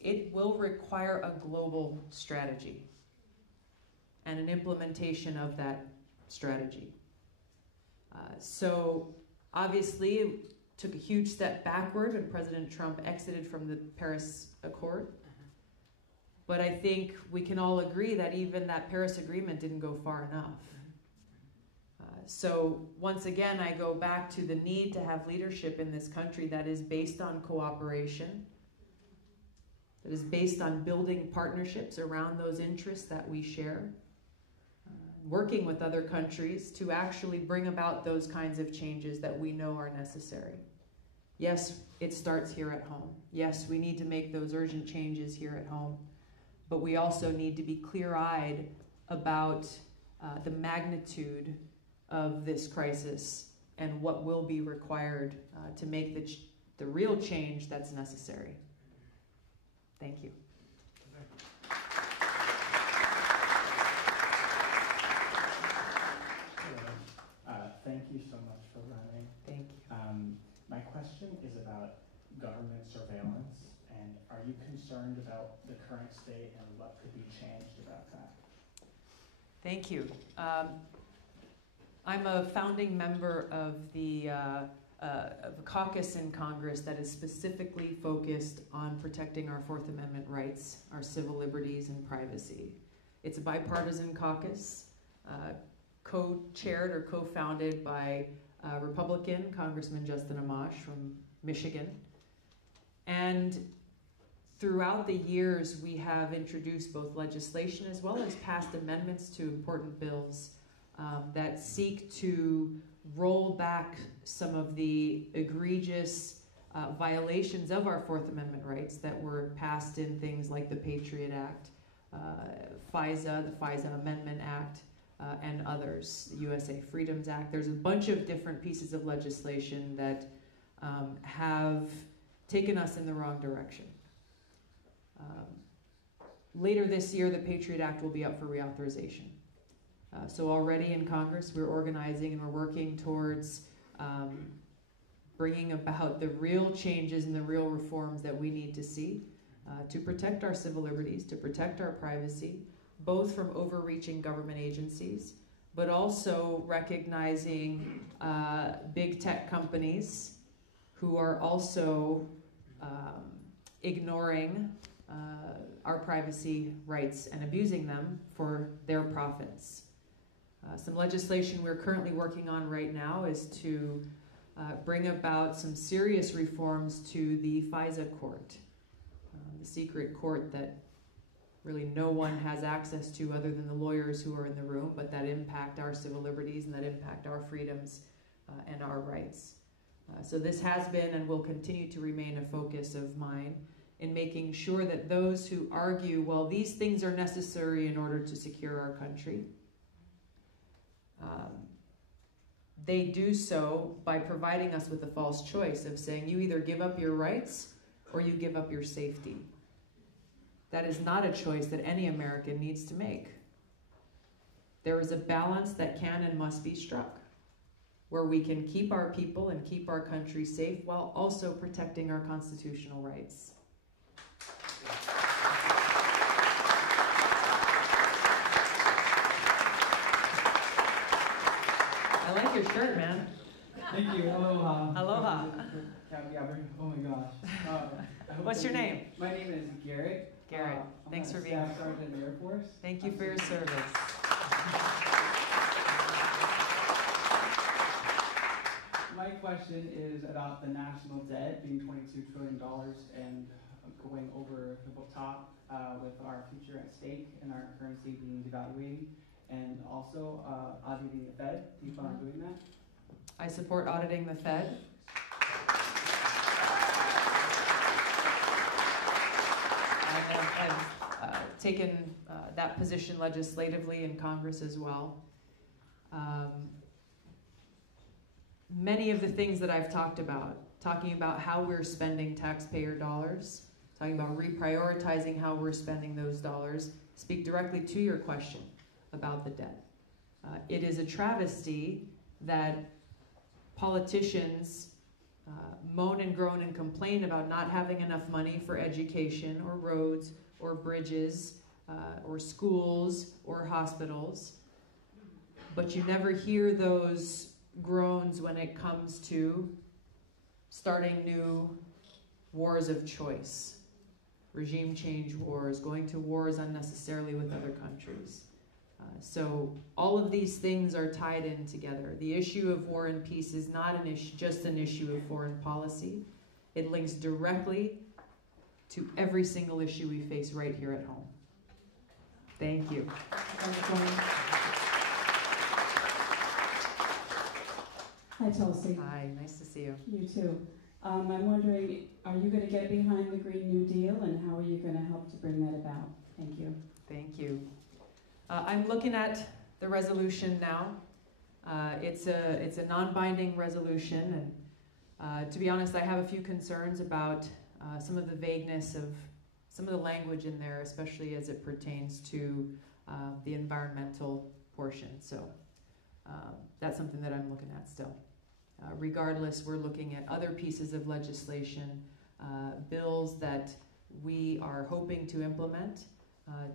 it will require a global strategy and an implementation of that strategy. So obviously it took a huge step backward when President Trump exited from the Paris Accord. But I think we can all agree that even that Paris Agreement didn't go far enough. So once again, I go back to the need to have leadership in this country that is based on cooperation, that is based on building partnerships around those interests that we share, working with other countries to actually bring about those kinds of changes that we know are necessary. Yes, it starts here at home. Yes, we need to make those urgent changes here at home, but we also need to be clear-eyed about the magnitude of this crisis and what will be required to make the real change that's necessary. Thank you. Thank you so much for running. Thank you. My question is about government surveillance, and are you concerned about the current state and what could be changed about that? Thank you. I'm a founding member of the caucus in Congress that is specifically focused on protecting our Fourth Amendment rights, our civil liberties, and privacy. It's a bipartisan caucus, co-chaired or co-founded by Republican Congressman Justin Amash from Michigan. And throughout the years, we have introduced both legislation as well as passed amendments to important bills that seek to roll back some of the egregious violations of our Fourth Amendment rights that were passed in things like the Patriot Act, FISA, the FISA Amendment Act, and others, the USA Freedoms Act. There's a bunch of different pieces of legislation that have taken us in the wrong direction. Later this year, the Patriot Act will be up for reauthorization. So already in Congress, we're organizing and we're working towards bringing about the real changes and the real reforms that we need to see to protect our civil liberties, to protect our privacy, both from overreaching government agencies, but also recognizing big tech companies who are also ignoring our privacy rights and abusing them for their profits. Some legislation we're currently working on right now is to bring about some serious reforms to the FISA court, the secret court that really no one has access to other than the lawyers who are in the room, but that impact our civil liberties and that impact our freedoms and our rights. So this has been and will continue to remain a focus of mine in making sure that those who argue, well, these things are necessary in order to secure our country, they do so by providing us with a false choice of saying you either give up your rights or you give up your safety. That is not a choice that any American needs to make. There is a balance that can and must be struck, where we can keep our people and keep our country safe while also protecting our constitutional rights. I like your shirt, man. Thank you. Aloha. Aloha. Captain Gabbard. Oh my gosh. What's your name? My name is Garrett. Garrett, thanks for being here. Staff Sergeant in the Air Force. Thank you for your service. My question is about the national debt being $22 trillion and going over the top with our future at stake and our currency being devaluating, and also auditing the Fed. Do you plan on doing that? I support auditing the Fed. I've taken that position legislatively in Congress as well. Many of the things that I've talked about, talking about how we're spending taxpayer dollars, talking about reprioritizing how we're spending those dollars, speak directly to your question about the debt. It is a travesty that politicians moan and groan and complain about not having enough money for education or roads or bridges or schools or hospitals, but you never hear those groans when it comes to starting new wars of choice, regime change wars, going to wars unnecessarily with other countries. So all of these things are tied in together. The issue of war and peace is not an issue, just an issue of foreign policy. It links directly to every single issue we face right here at home. Thank you. Hi, Tulsi. Hi, nice to see you. You too. I'm wondering, are you going to get behind the Green New Deal, and how are you going to help to bring that about? Thank you. Thank you. I'm looking at the resolution now. It's a non-binding resolution, and to be honest, I have a few concerns about some of the vagueness of some of the language in there, especially as it pertains to the environmental portion. So that's something that I'm looking at still. Regardless, we're looking at other pieces of legislation, bills that we are hoping to implement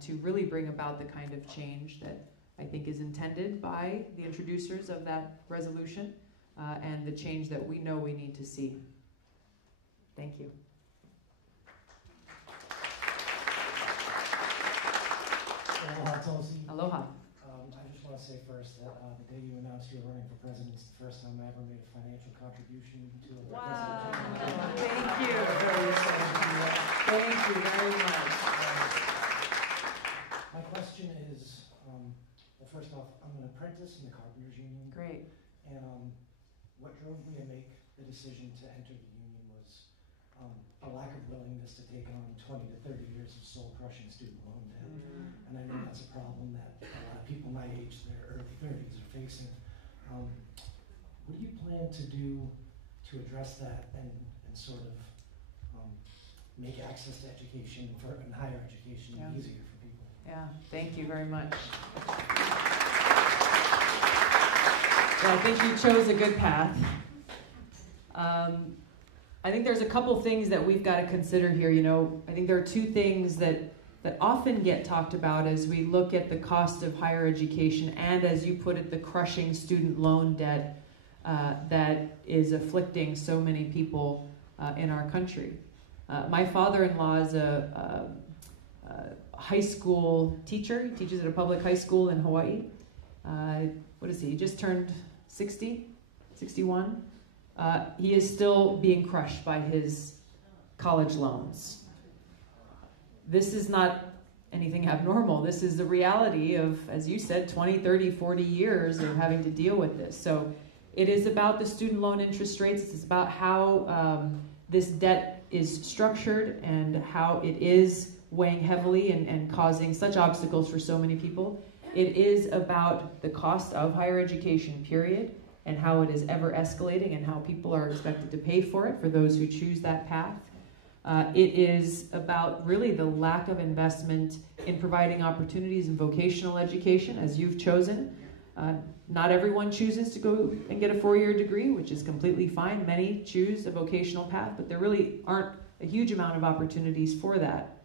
to really bring about the kind of change that I think is intended by the introducers of that resolution and the change that we know we need to see. Thank you. Aloha, Tulsi. Aloha. I just want to say first that the day you announced you were running for president is the first time I ever made a financial contribution to a Wow. president. Thank you. Thank you very much. My question is, well, first off, I'm an apprentice in the Carpenters Union. Great. And what drove me to make the decision to enter the union was a lack of willingness to take on 20 to 30 years of soul-crushing student loan debt. And I know that's a problem that a lot of people my age, their early 30s, are facing. What do you plan to do to address that and sort of make access to education and higher education easier for people? Yeah, thank you very much. Yeah, I think you chose a good path. I think there's a couple things that we've got to consider here. You know, I think there are two things that often get talked about as we look at the cost of higher education and, as you put it, the crushing student loan debt that is afflicting so many people in our country. My father-in-law is a high school teacher. He teaches at a public high school in Hawaii. What is he? He just turned 60, 61. he is still being crushed by his college loans. This is not anything abnormal. This is the reality of, as you said, 20, 30, 40 years of having to deal with this. So it is about the student loan interest rates. It's about how this debt is structured and how it is weighing heavily and causing such obstacles for so many people. It is about the cost of higher education, period, and how it is ever escalating and how people are expected to pay for it for those who choose that path. It is about really the lack of investment in providing opportunities in vocational education, as you've chosen. Not everyone chooses to go and get a 4-year degree, which is completely fine. Many choose a vocational path, but there really aren't a huge amount of opportunities for that.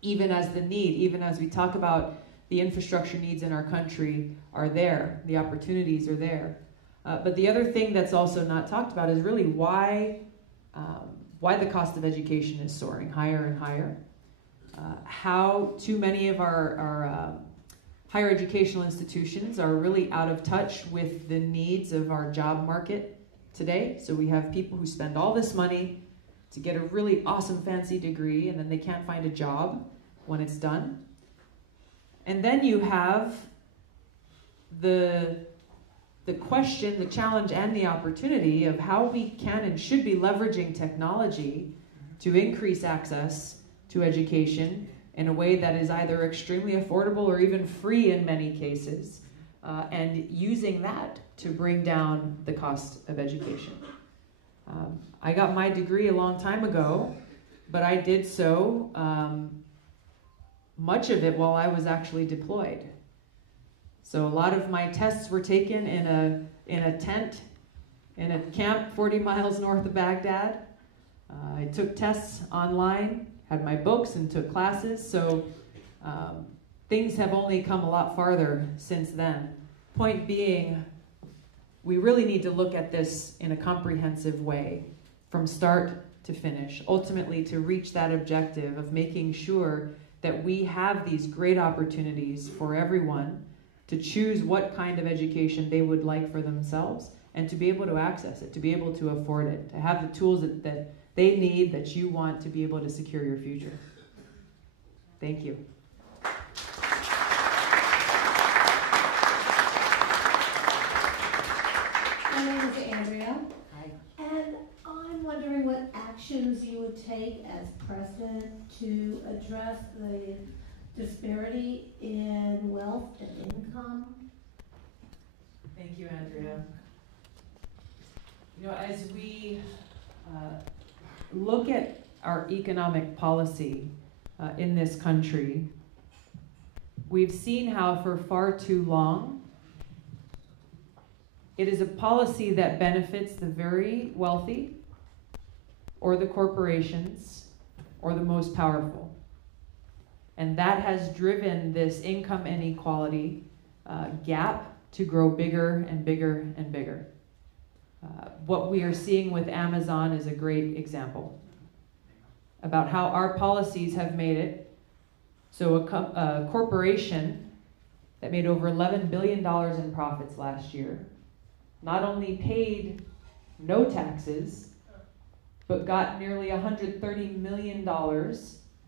Even as we talk about the infrastructure needs in our country are there, the opportunities are there. But the other thing that's also not talked about is really why the cost of education is soaring higher and higher. How too many of our higher educational institutions are really out of touch with the needs of our job market today. So we have people who spend all this money to get a really awesome fancy degree, and then they can't find a job when it's done. And then you have the question, the challenge, and the opportunity of how we can and should be leveraging technology to increase access to education in a way that is either extremely affordable or even free in many cases, and using that to bring down the cost of education. I got my degree a long time ago, but I did so, much of it while I was actually deployed. So a lot of my tests were taken in a tent in a camp 40 miles north of Baghdad. I took tests online, had my books, and took classes. So things have only come a lot farther since then. Point being, we really need to look at this in a comprehensive way, from start to finish, ultimately to reach that objective of making sure that we have these great opportunities for everyone to choose what kind of education they would like for themselves and to be able to access it, to be able to afford it, to have the tools that they need, that you want to be able to secure your future. Thank you. My name is Andrea. Hi. And I'm wondering what actions you would take as president to address the disparity in wealth and income. Thank you, Andrea. You know, as we look at our economic policy in this country, we've seen how for far too long it is a policy that benefits the very wealthy or the corporations or the most powerful. And that has driven this income inequality gap to grow bigger and bigger and bigger. What we are seeing with Amazon is a great example about how our policies have made it so a corporation that made over $11 billion in profits last year not only paid no taxes, but got nearly $130 million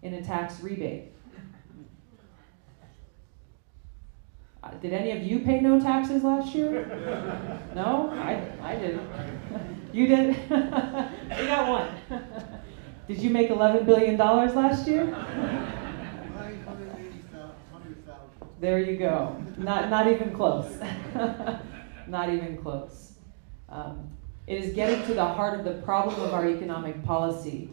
in a tax rebate. Did any of you pay no taxes last year? No? I didn't. You did? We got one. Did you make $11 billion last year? There you go. Not even close. Not even close. It is getting to the heart of the problem of our economic policy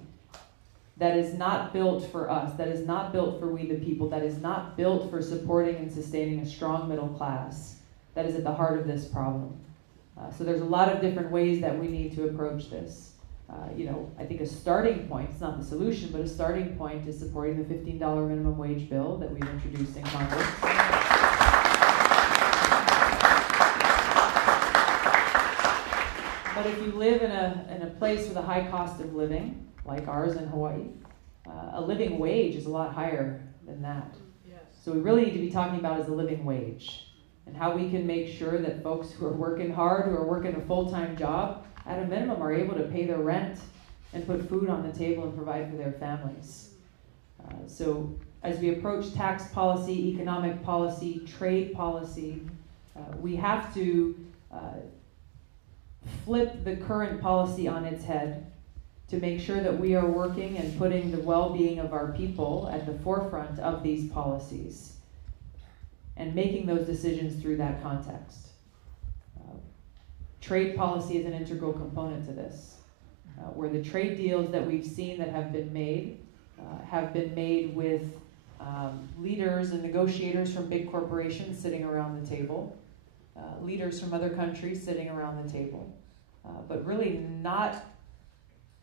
that is not built for us, that is not built for we the people, that is not built for supporting and sustaining a strong middle class, that is at the heart of this problem. So there's a lot of different ways that we need to approach this. I think a starting point, it's not the solution, but a starting point is supporting the $15 minimum wage bill that we've introduced in Congress. But if you live in a place with a high cost of living, like ours in Hawaii, a living wage is a lot higher than that. Yes. So we really need to be talking about is the living wage and how we can make sure that folks who are working hard, who are working a full-time job, at a minimum, are able to pay their rent and put food on the table and provide for their families. So as we approach tax policy, economic policy, trade policy, we have to flip the current policy on its head to make sure that we are working and putting the well-being of our people at the forefront of these policies and making those decisions through that context. Trade policy is an integral component to this, where the trade deals that we've seen that have been made with leaders and negotiators from big corporations sitting around the table, leaders from other countries sitting around the table, but really not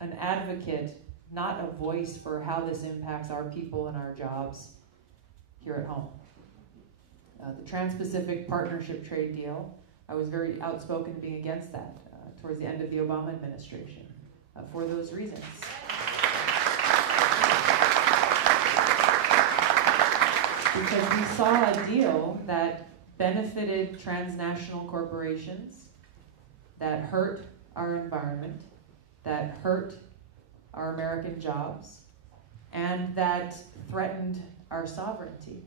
an advocate, not a voice for how this impacts our people and our jobs here at home. The Trans-Pacific Partnership Trade Deal, I was very outspoken being against that towards the end of the Obama administration for those reasons. Because we saw a deal that benefited transnational corporations, that hurt our environment, that hurt our American jobs, and that threatened our sovereignty.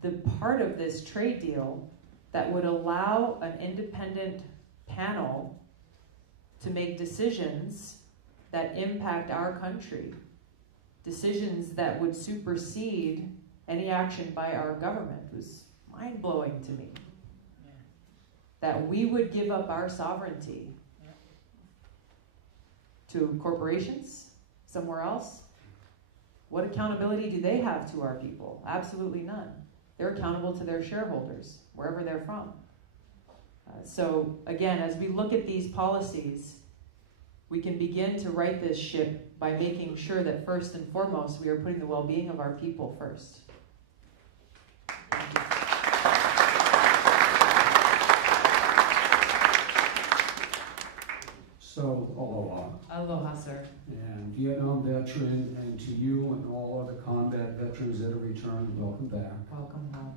The part of this trade deal that would allow an independent panel to make decisions that impact our country, decisions that would supersede any action by our government, was mind-blowing to me. That we would give up our sovereignty to corporations somewhere else. What accountability do they have to our people? Absolutely none. They're accountable to their shareholders, wherever they're from. So again, as we look at these policies, we can begin to right this ship by making sure that first and foremost, we are putting the well-being of our people first. So, aloha. Aloha, sir. And Vietnam veteran, and to you and all other combat veterans that have returned, welcome back. Welcome home.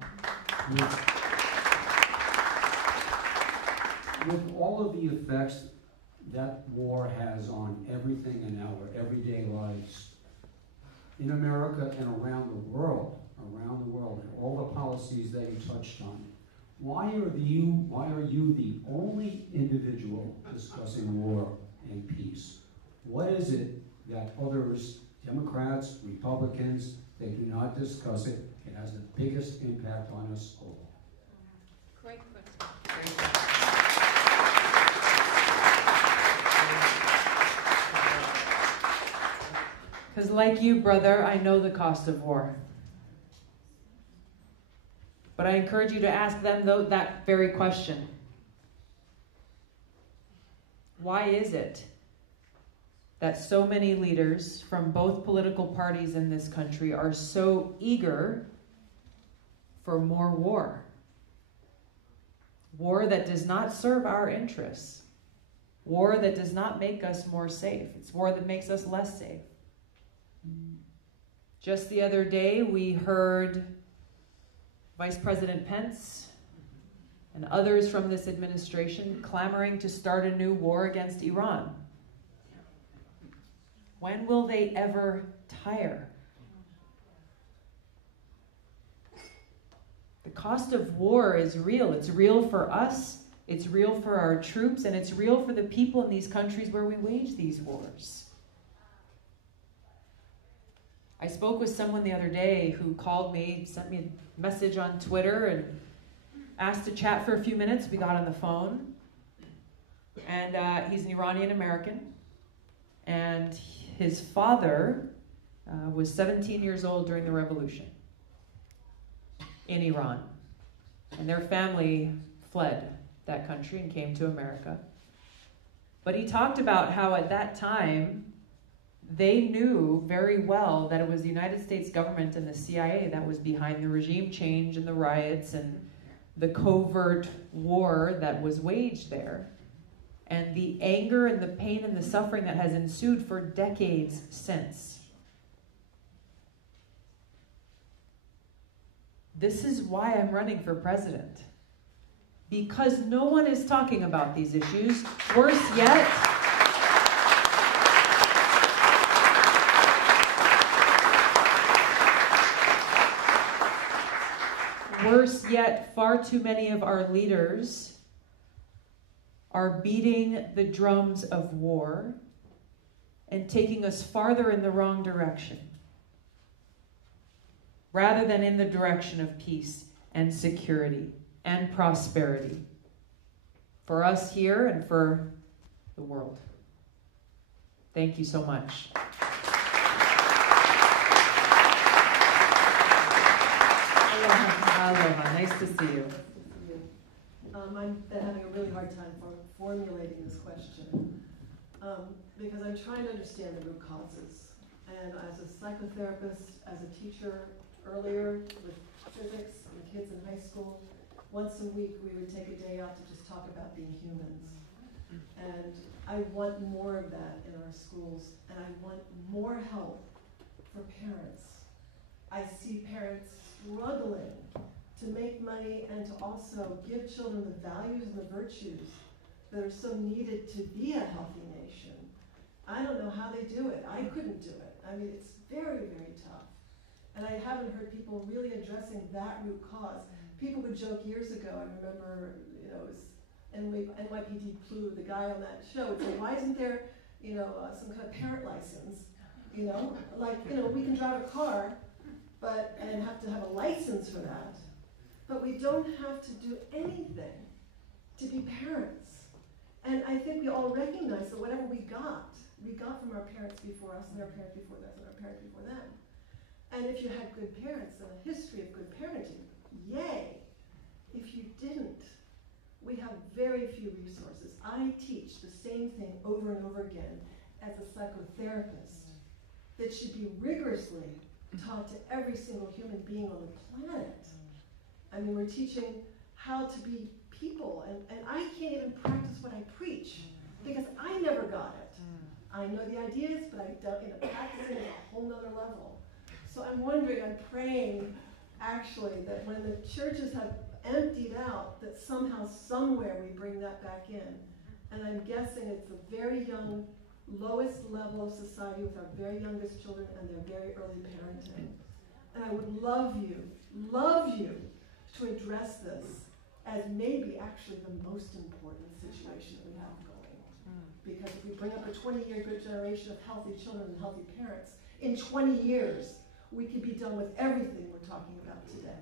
With all of the effects that war has on everything in our everyday lives, in America and around the world, and all the policies that you touched on, why are you the only individual discussing war and peace? What is it that others, Democrats, Republicans, they do not discuss it? It has the biggest impact on us all. Great question. Because like you, brother, I know the cost of war. But I encourage you to ask them that very question. Why is it that so many leaders from both political parties in this country are so eager for more war? War that does not serve our interests. War that does not make us more safe. It's war that makes us less safe. Just the other day, we heard Vice President Pence and others from this administration clamoring to start a new war against Iran. When will they ever tire? The cost of war is real. It's real for us, it's real for our troops, and it's real for the people in these countries where we wage these wars. I spoke with someone the other day who called me, sent me a message on Twitter, and asked to chat for a few minutes. We got on the phone, and he's an Iranian American, and his father was 17 years old during the revolution in Iran, and their family fled that country and came to America. But he talked about how at that time, they knew very well that it was the United States government and the CIA that was behind the regime change and the riots and the covert war that was waged there, and the anger and the pain and the suffering that has ensued for decades since. This is why I'm running for president. because no one is talking about these issues. Worse yet, far too many of our leaders are beating the drums of war and taking us farther in the wrong direction, rather than in the direction of peace and security and prosperity for us here and for the world. Thank you so much. Aloha. Nice to see you. I've been having a really hard time formulating this question because I'm trying to understand the root causes. And as a psychotherapist, as a teacher earlier with physics and kids in high school, once a week we would take a day out to just talk about being humans. And I want more of that in our schools, and I want more help for parents. I see parents struggling to make money and to also give children the values and the virtues that are so needed to be a healthy nation. I don't know how they do it. I couldn't do it. I mean, it's very, very tough. And I haven't heard people really addressing that root cause. People would joke years ago, I remember, it was NYPD Blue, the guy on that show would say, why isn't there, some kind of parent license? We can drive a car, and have to have a license for that. But we don't have to do anything to be parents. And I think we all recognize that whatever we got from our parents before us, and our parents before us, and our parents before them. And if you had good parents and a history of good parenting, yay. If you didn't, we have very few resources. I teach the same thing over and over again as a psychotherapist that should be rigorously taught to every single human being on the planet. I mean, we're teaching how to be people, and I can't even practice what I preach because I never got it. I know the ideas, but I don't, practicing is a whole nother level. So I'm wondering, I'm praying, actually, that when the churches have emptied out, that somehow, somewhere, we bring that back in. And I'm guessing it's the very young, lowest level of society with our very youngest children and their very early parenting. And I would love you to address this as maybe actually the most important situation that we have going. Because if we bring up a 20-year good generation of healthy children and healthy parents, in 20 years, we could be done with everything we're talking about today.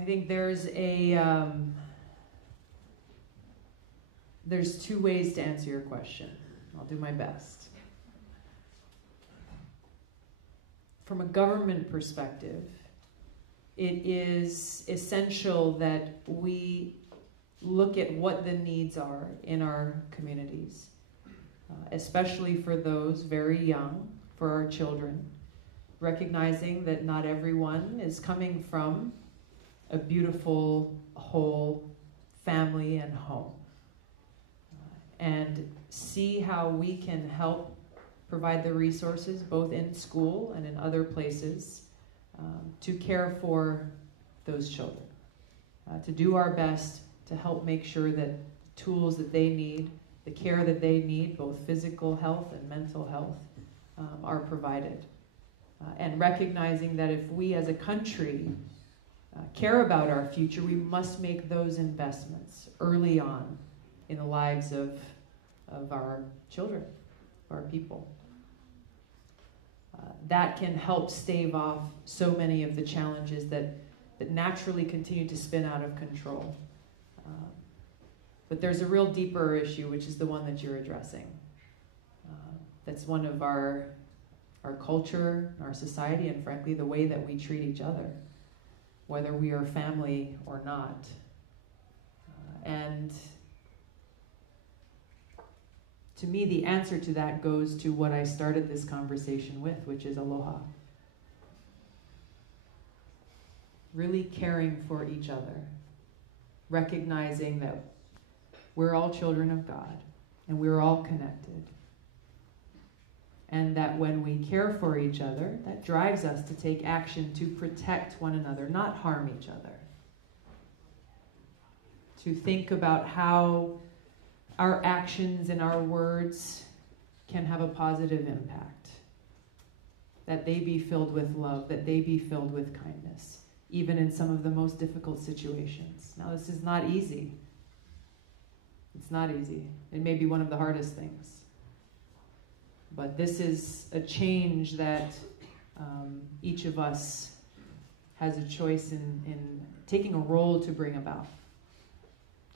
I think there's two ways to answer your question. I'll do my best. From a government perspective, it is essential that we look at what the needs are in our communities, especially for those very young, for our children, recognizing that not everyone is coming from a beautiful, whole family and home. And see how we can help provide the resources, both in school and in other places, to care for those children. To do our best to help make sure that the tools that they need, the care that they need, both physical health and mental health, are provided. And recognizing that if we as a country care about our future, we must make those investments early on in the lives of our children, of our people. That can help stave off so many of the challenges that naturally continue to spin out of control. But there's a real deeper issue, which is the one that you're addressing. That's one of our culture, our society, and frankly, the way that we treat each other, whether we are family or not. And to me, the answer to that goes to what I started this conversation with, which is aloha. Really caring for each other, recognizing that we're all children of God, and we're all connected, And that when we care for each other, that drives us to take action to protect one another, not harm each other. To think about how our actions and our words can have a positive impact. That they be filled with love, that they be filled with kindness, even in some of the most difficult situations. Now, this is not easy. It's not easy. It may be one of the hardest things. But this is a change that each of us has a choice in taking a role to bring about.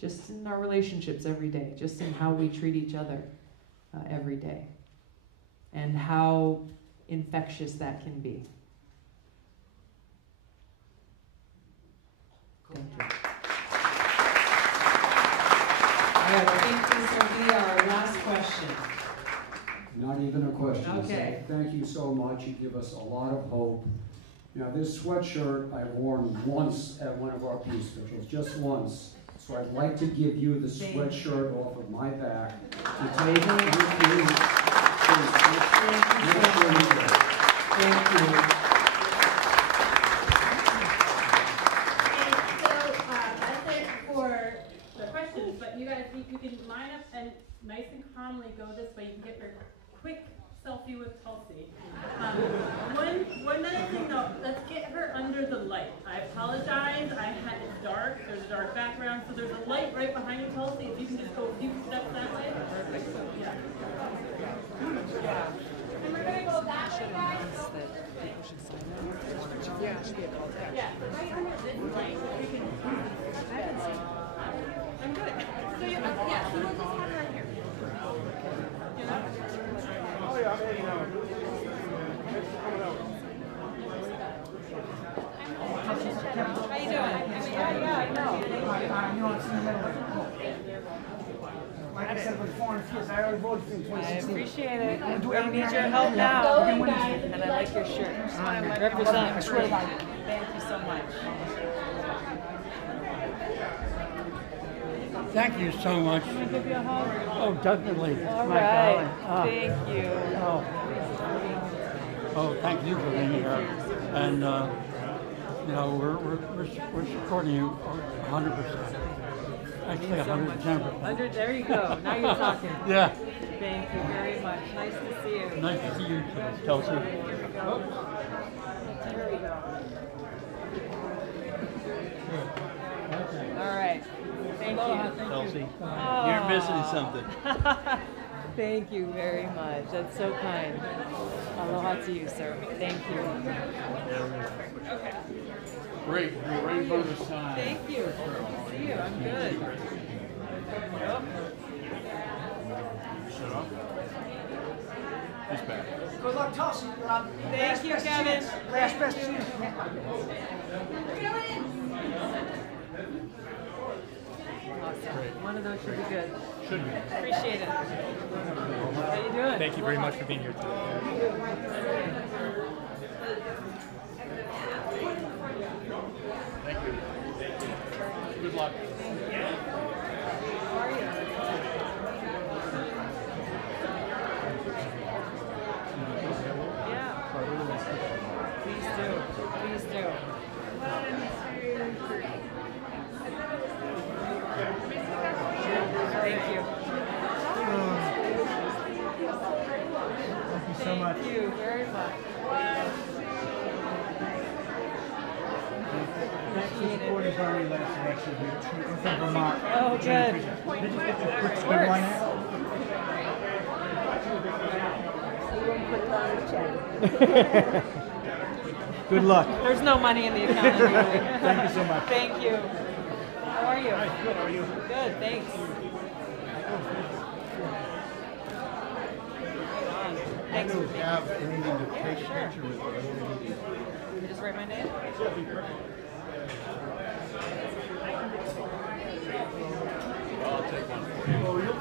Just in our relationships every day, just in how we treat each other every day, and how infectious that can be. Thank you. All right, I think this will be our last question. Not even a question. Okay. So thank you so much. You give us a lot of hope. Now, this sweatshirt I've worn once at one of our peace vigils, just once. So I'd like to give you the sweatshirt off of my back to take it with you. Thank you. That's it for the questions, but you guys, you can line up and nice and calmly go this way. You can get your quick selfie with Tulsi. One other thing though, let's get her under the light. I apologize, it's dark, there's a dark background, so there's a light right behind you, Tulsi. If you can just go a few steps that way. Yeah. And we're going to go that way, guys. Yeah, right under this light. I'm good. So you, yeah, so we'll just have her here. You know? Oh yeah, I'm heading out. How you doing? Yeah, I know. You know, it's in the middle of it. Like I said before, I already voted for you in 2016. I appreciate it. I'm gonna do We everything need I your can help to now. win this. And I like your shirt. Represent. Represent. I swear to God. Thank you so much. Thank you so much. Can I give you a hug? Oh, definitely. All My right. darling. Thank you. Oh, thank you for being here. And, you know, we're supporting you 100%. Actually, 110%. There you go. Now you're talking. Yeah. Thank you very much. Nice to see you. Nice to see you, Tulsi. Here we go. Here we go. All right. Thank you. Tulsi. Oh. You're missing something. Thank you very much. That's so kind. Aloha to you, sir. Thank you. Okay. Great. You're right in front of the sign. Thank you. Good to see you. I'm good. Yep. Shut up. He's back. Good luck, Tulsi. Thank you, Kevin. Last best chance. Awesome. One of those should be good. Should be. Appreciate it. How you doing? Thank you very much for being here today. Thank you. Good luck. How are you? Yeah. Please do. Please do. Thank you. Thank you so much. Thank you very much. Thanks for supporting Bernie last election here. I'm from Vermont. Oh, good. Did you get the quick squid one out? Good luck. There's no money in the account usually. Thank you so much. Thank you. How are you? Hi, good. How are you? Good, thanks. Thanks for being here. Yeah, sure. You just write my name? I'll take one for you.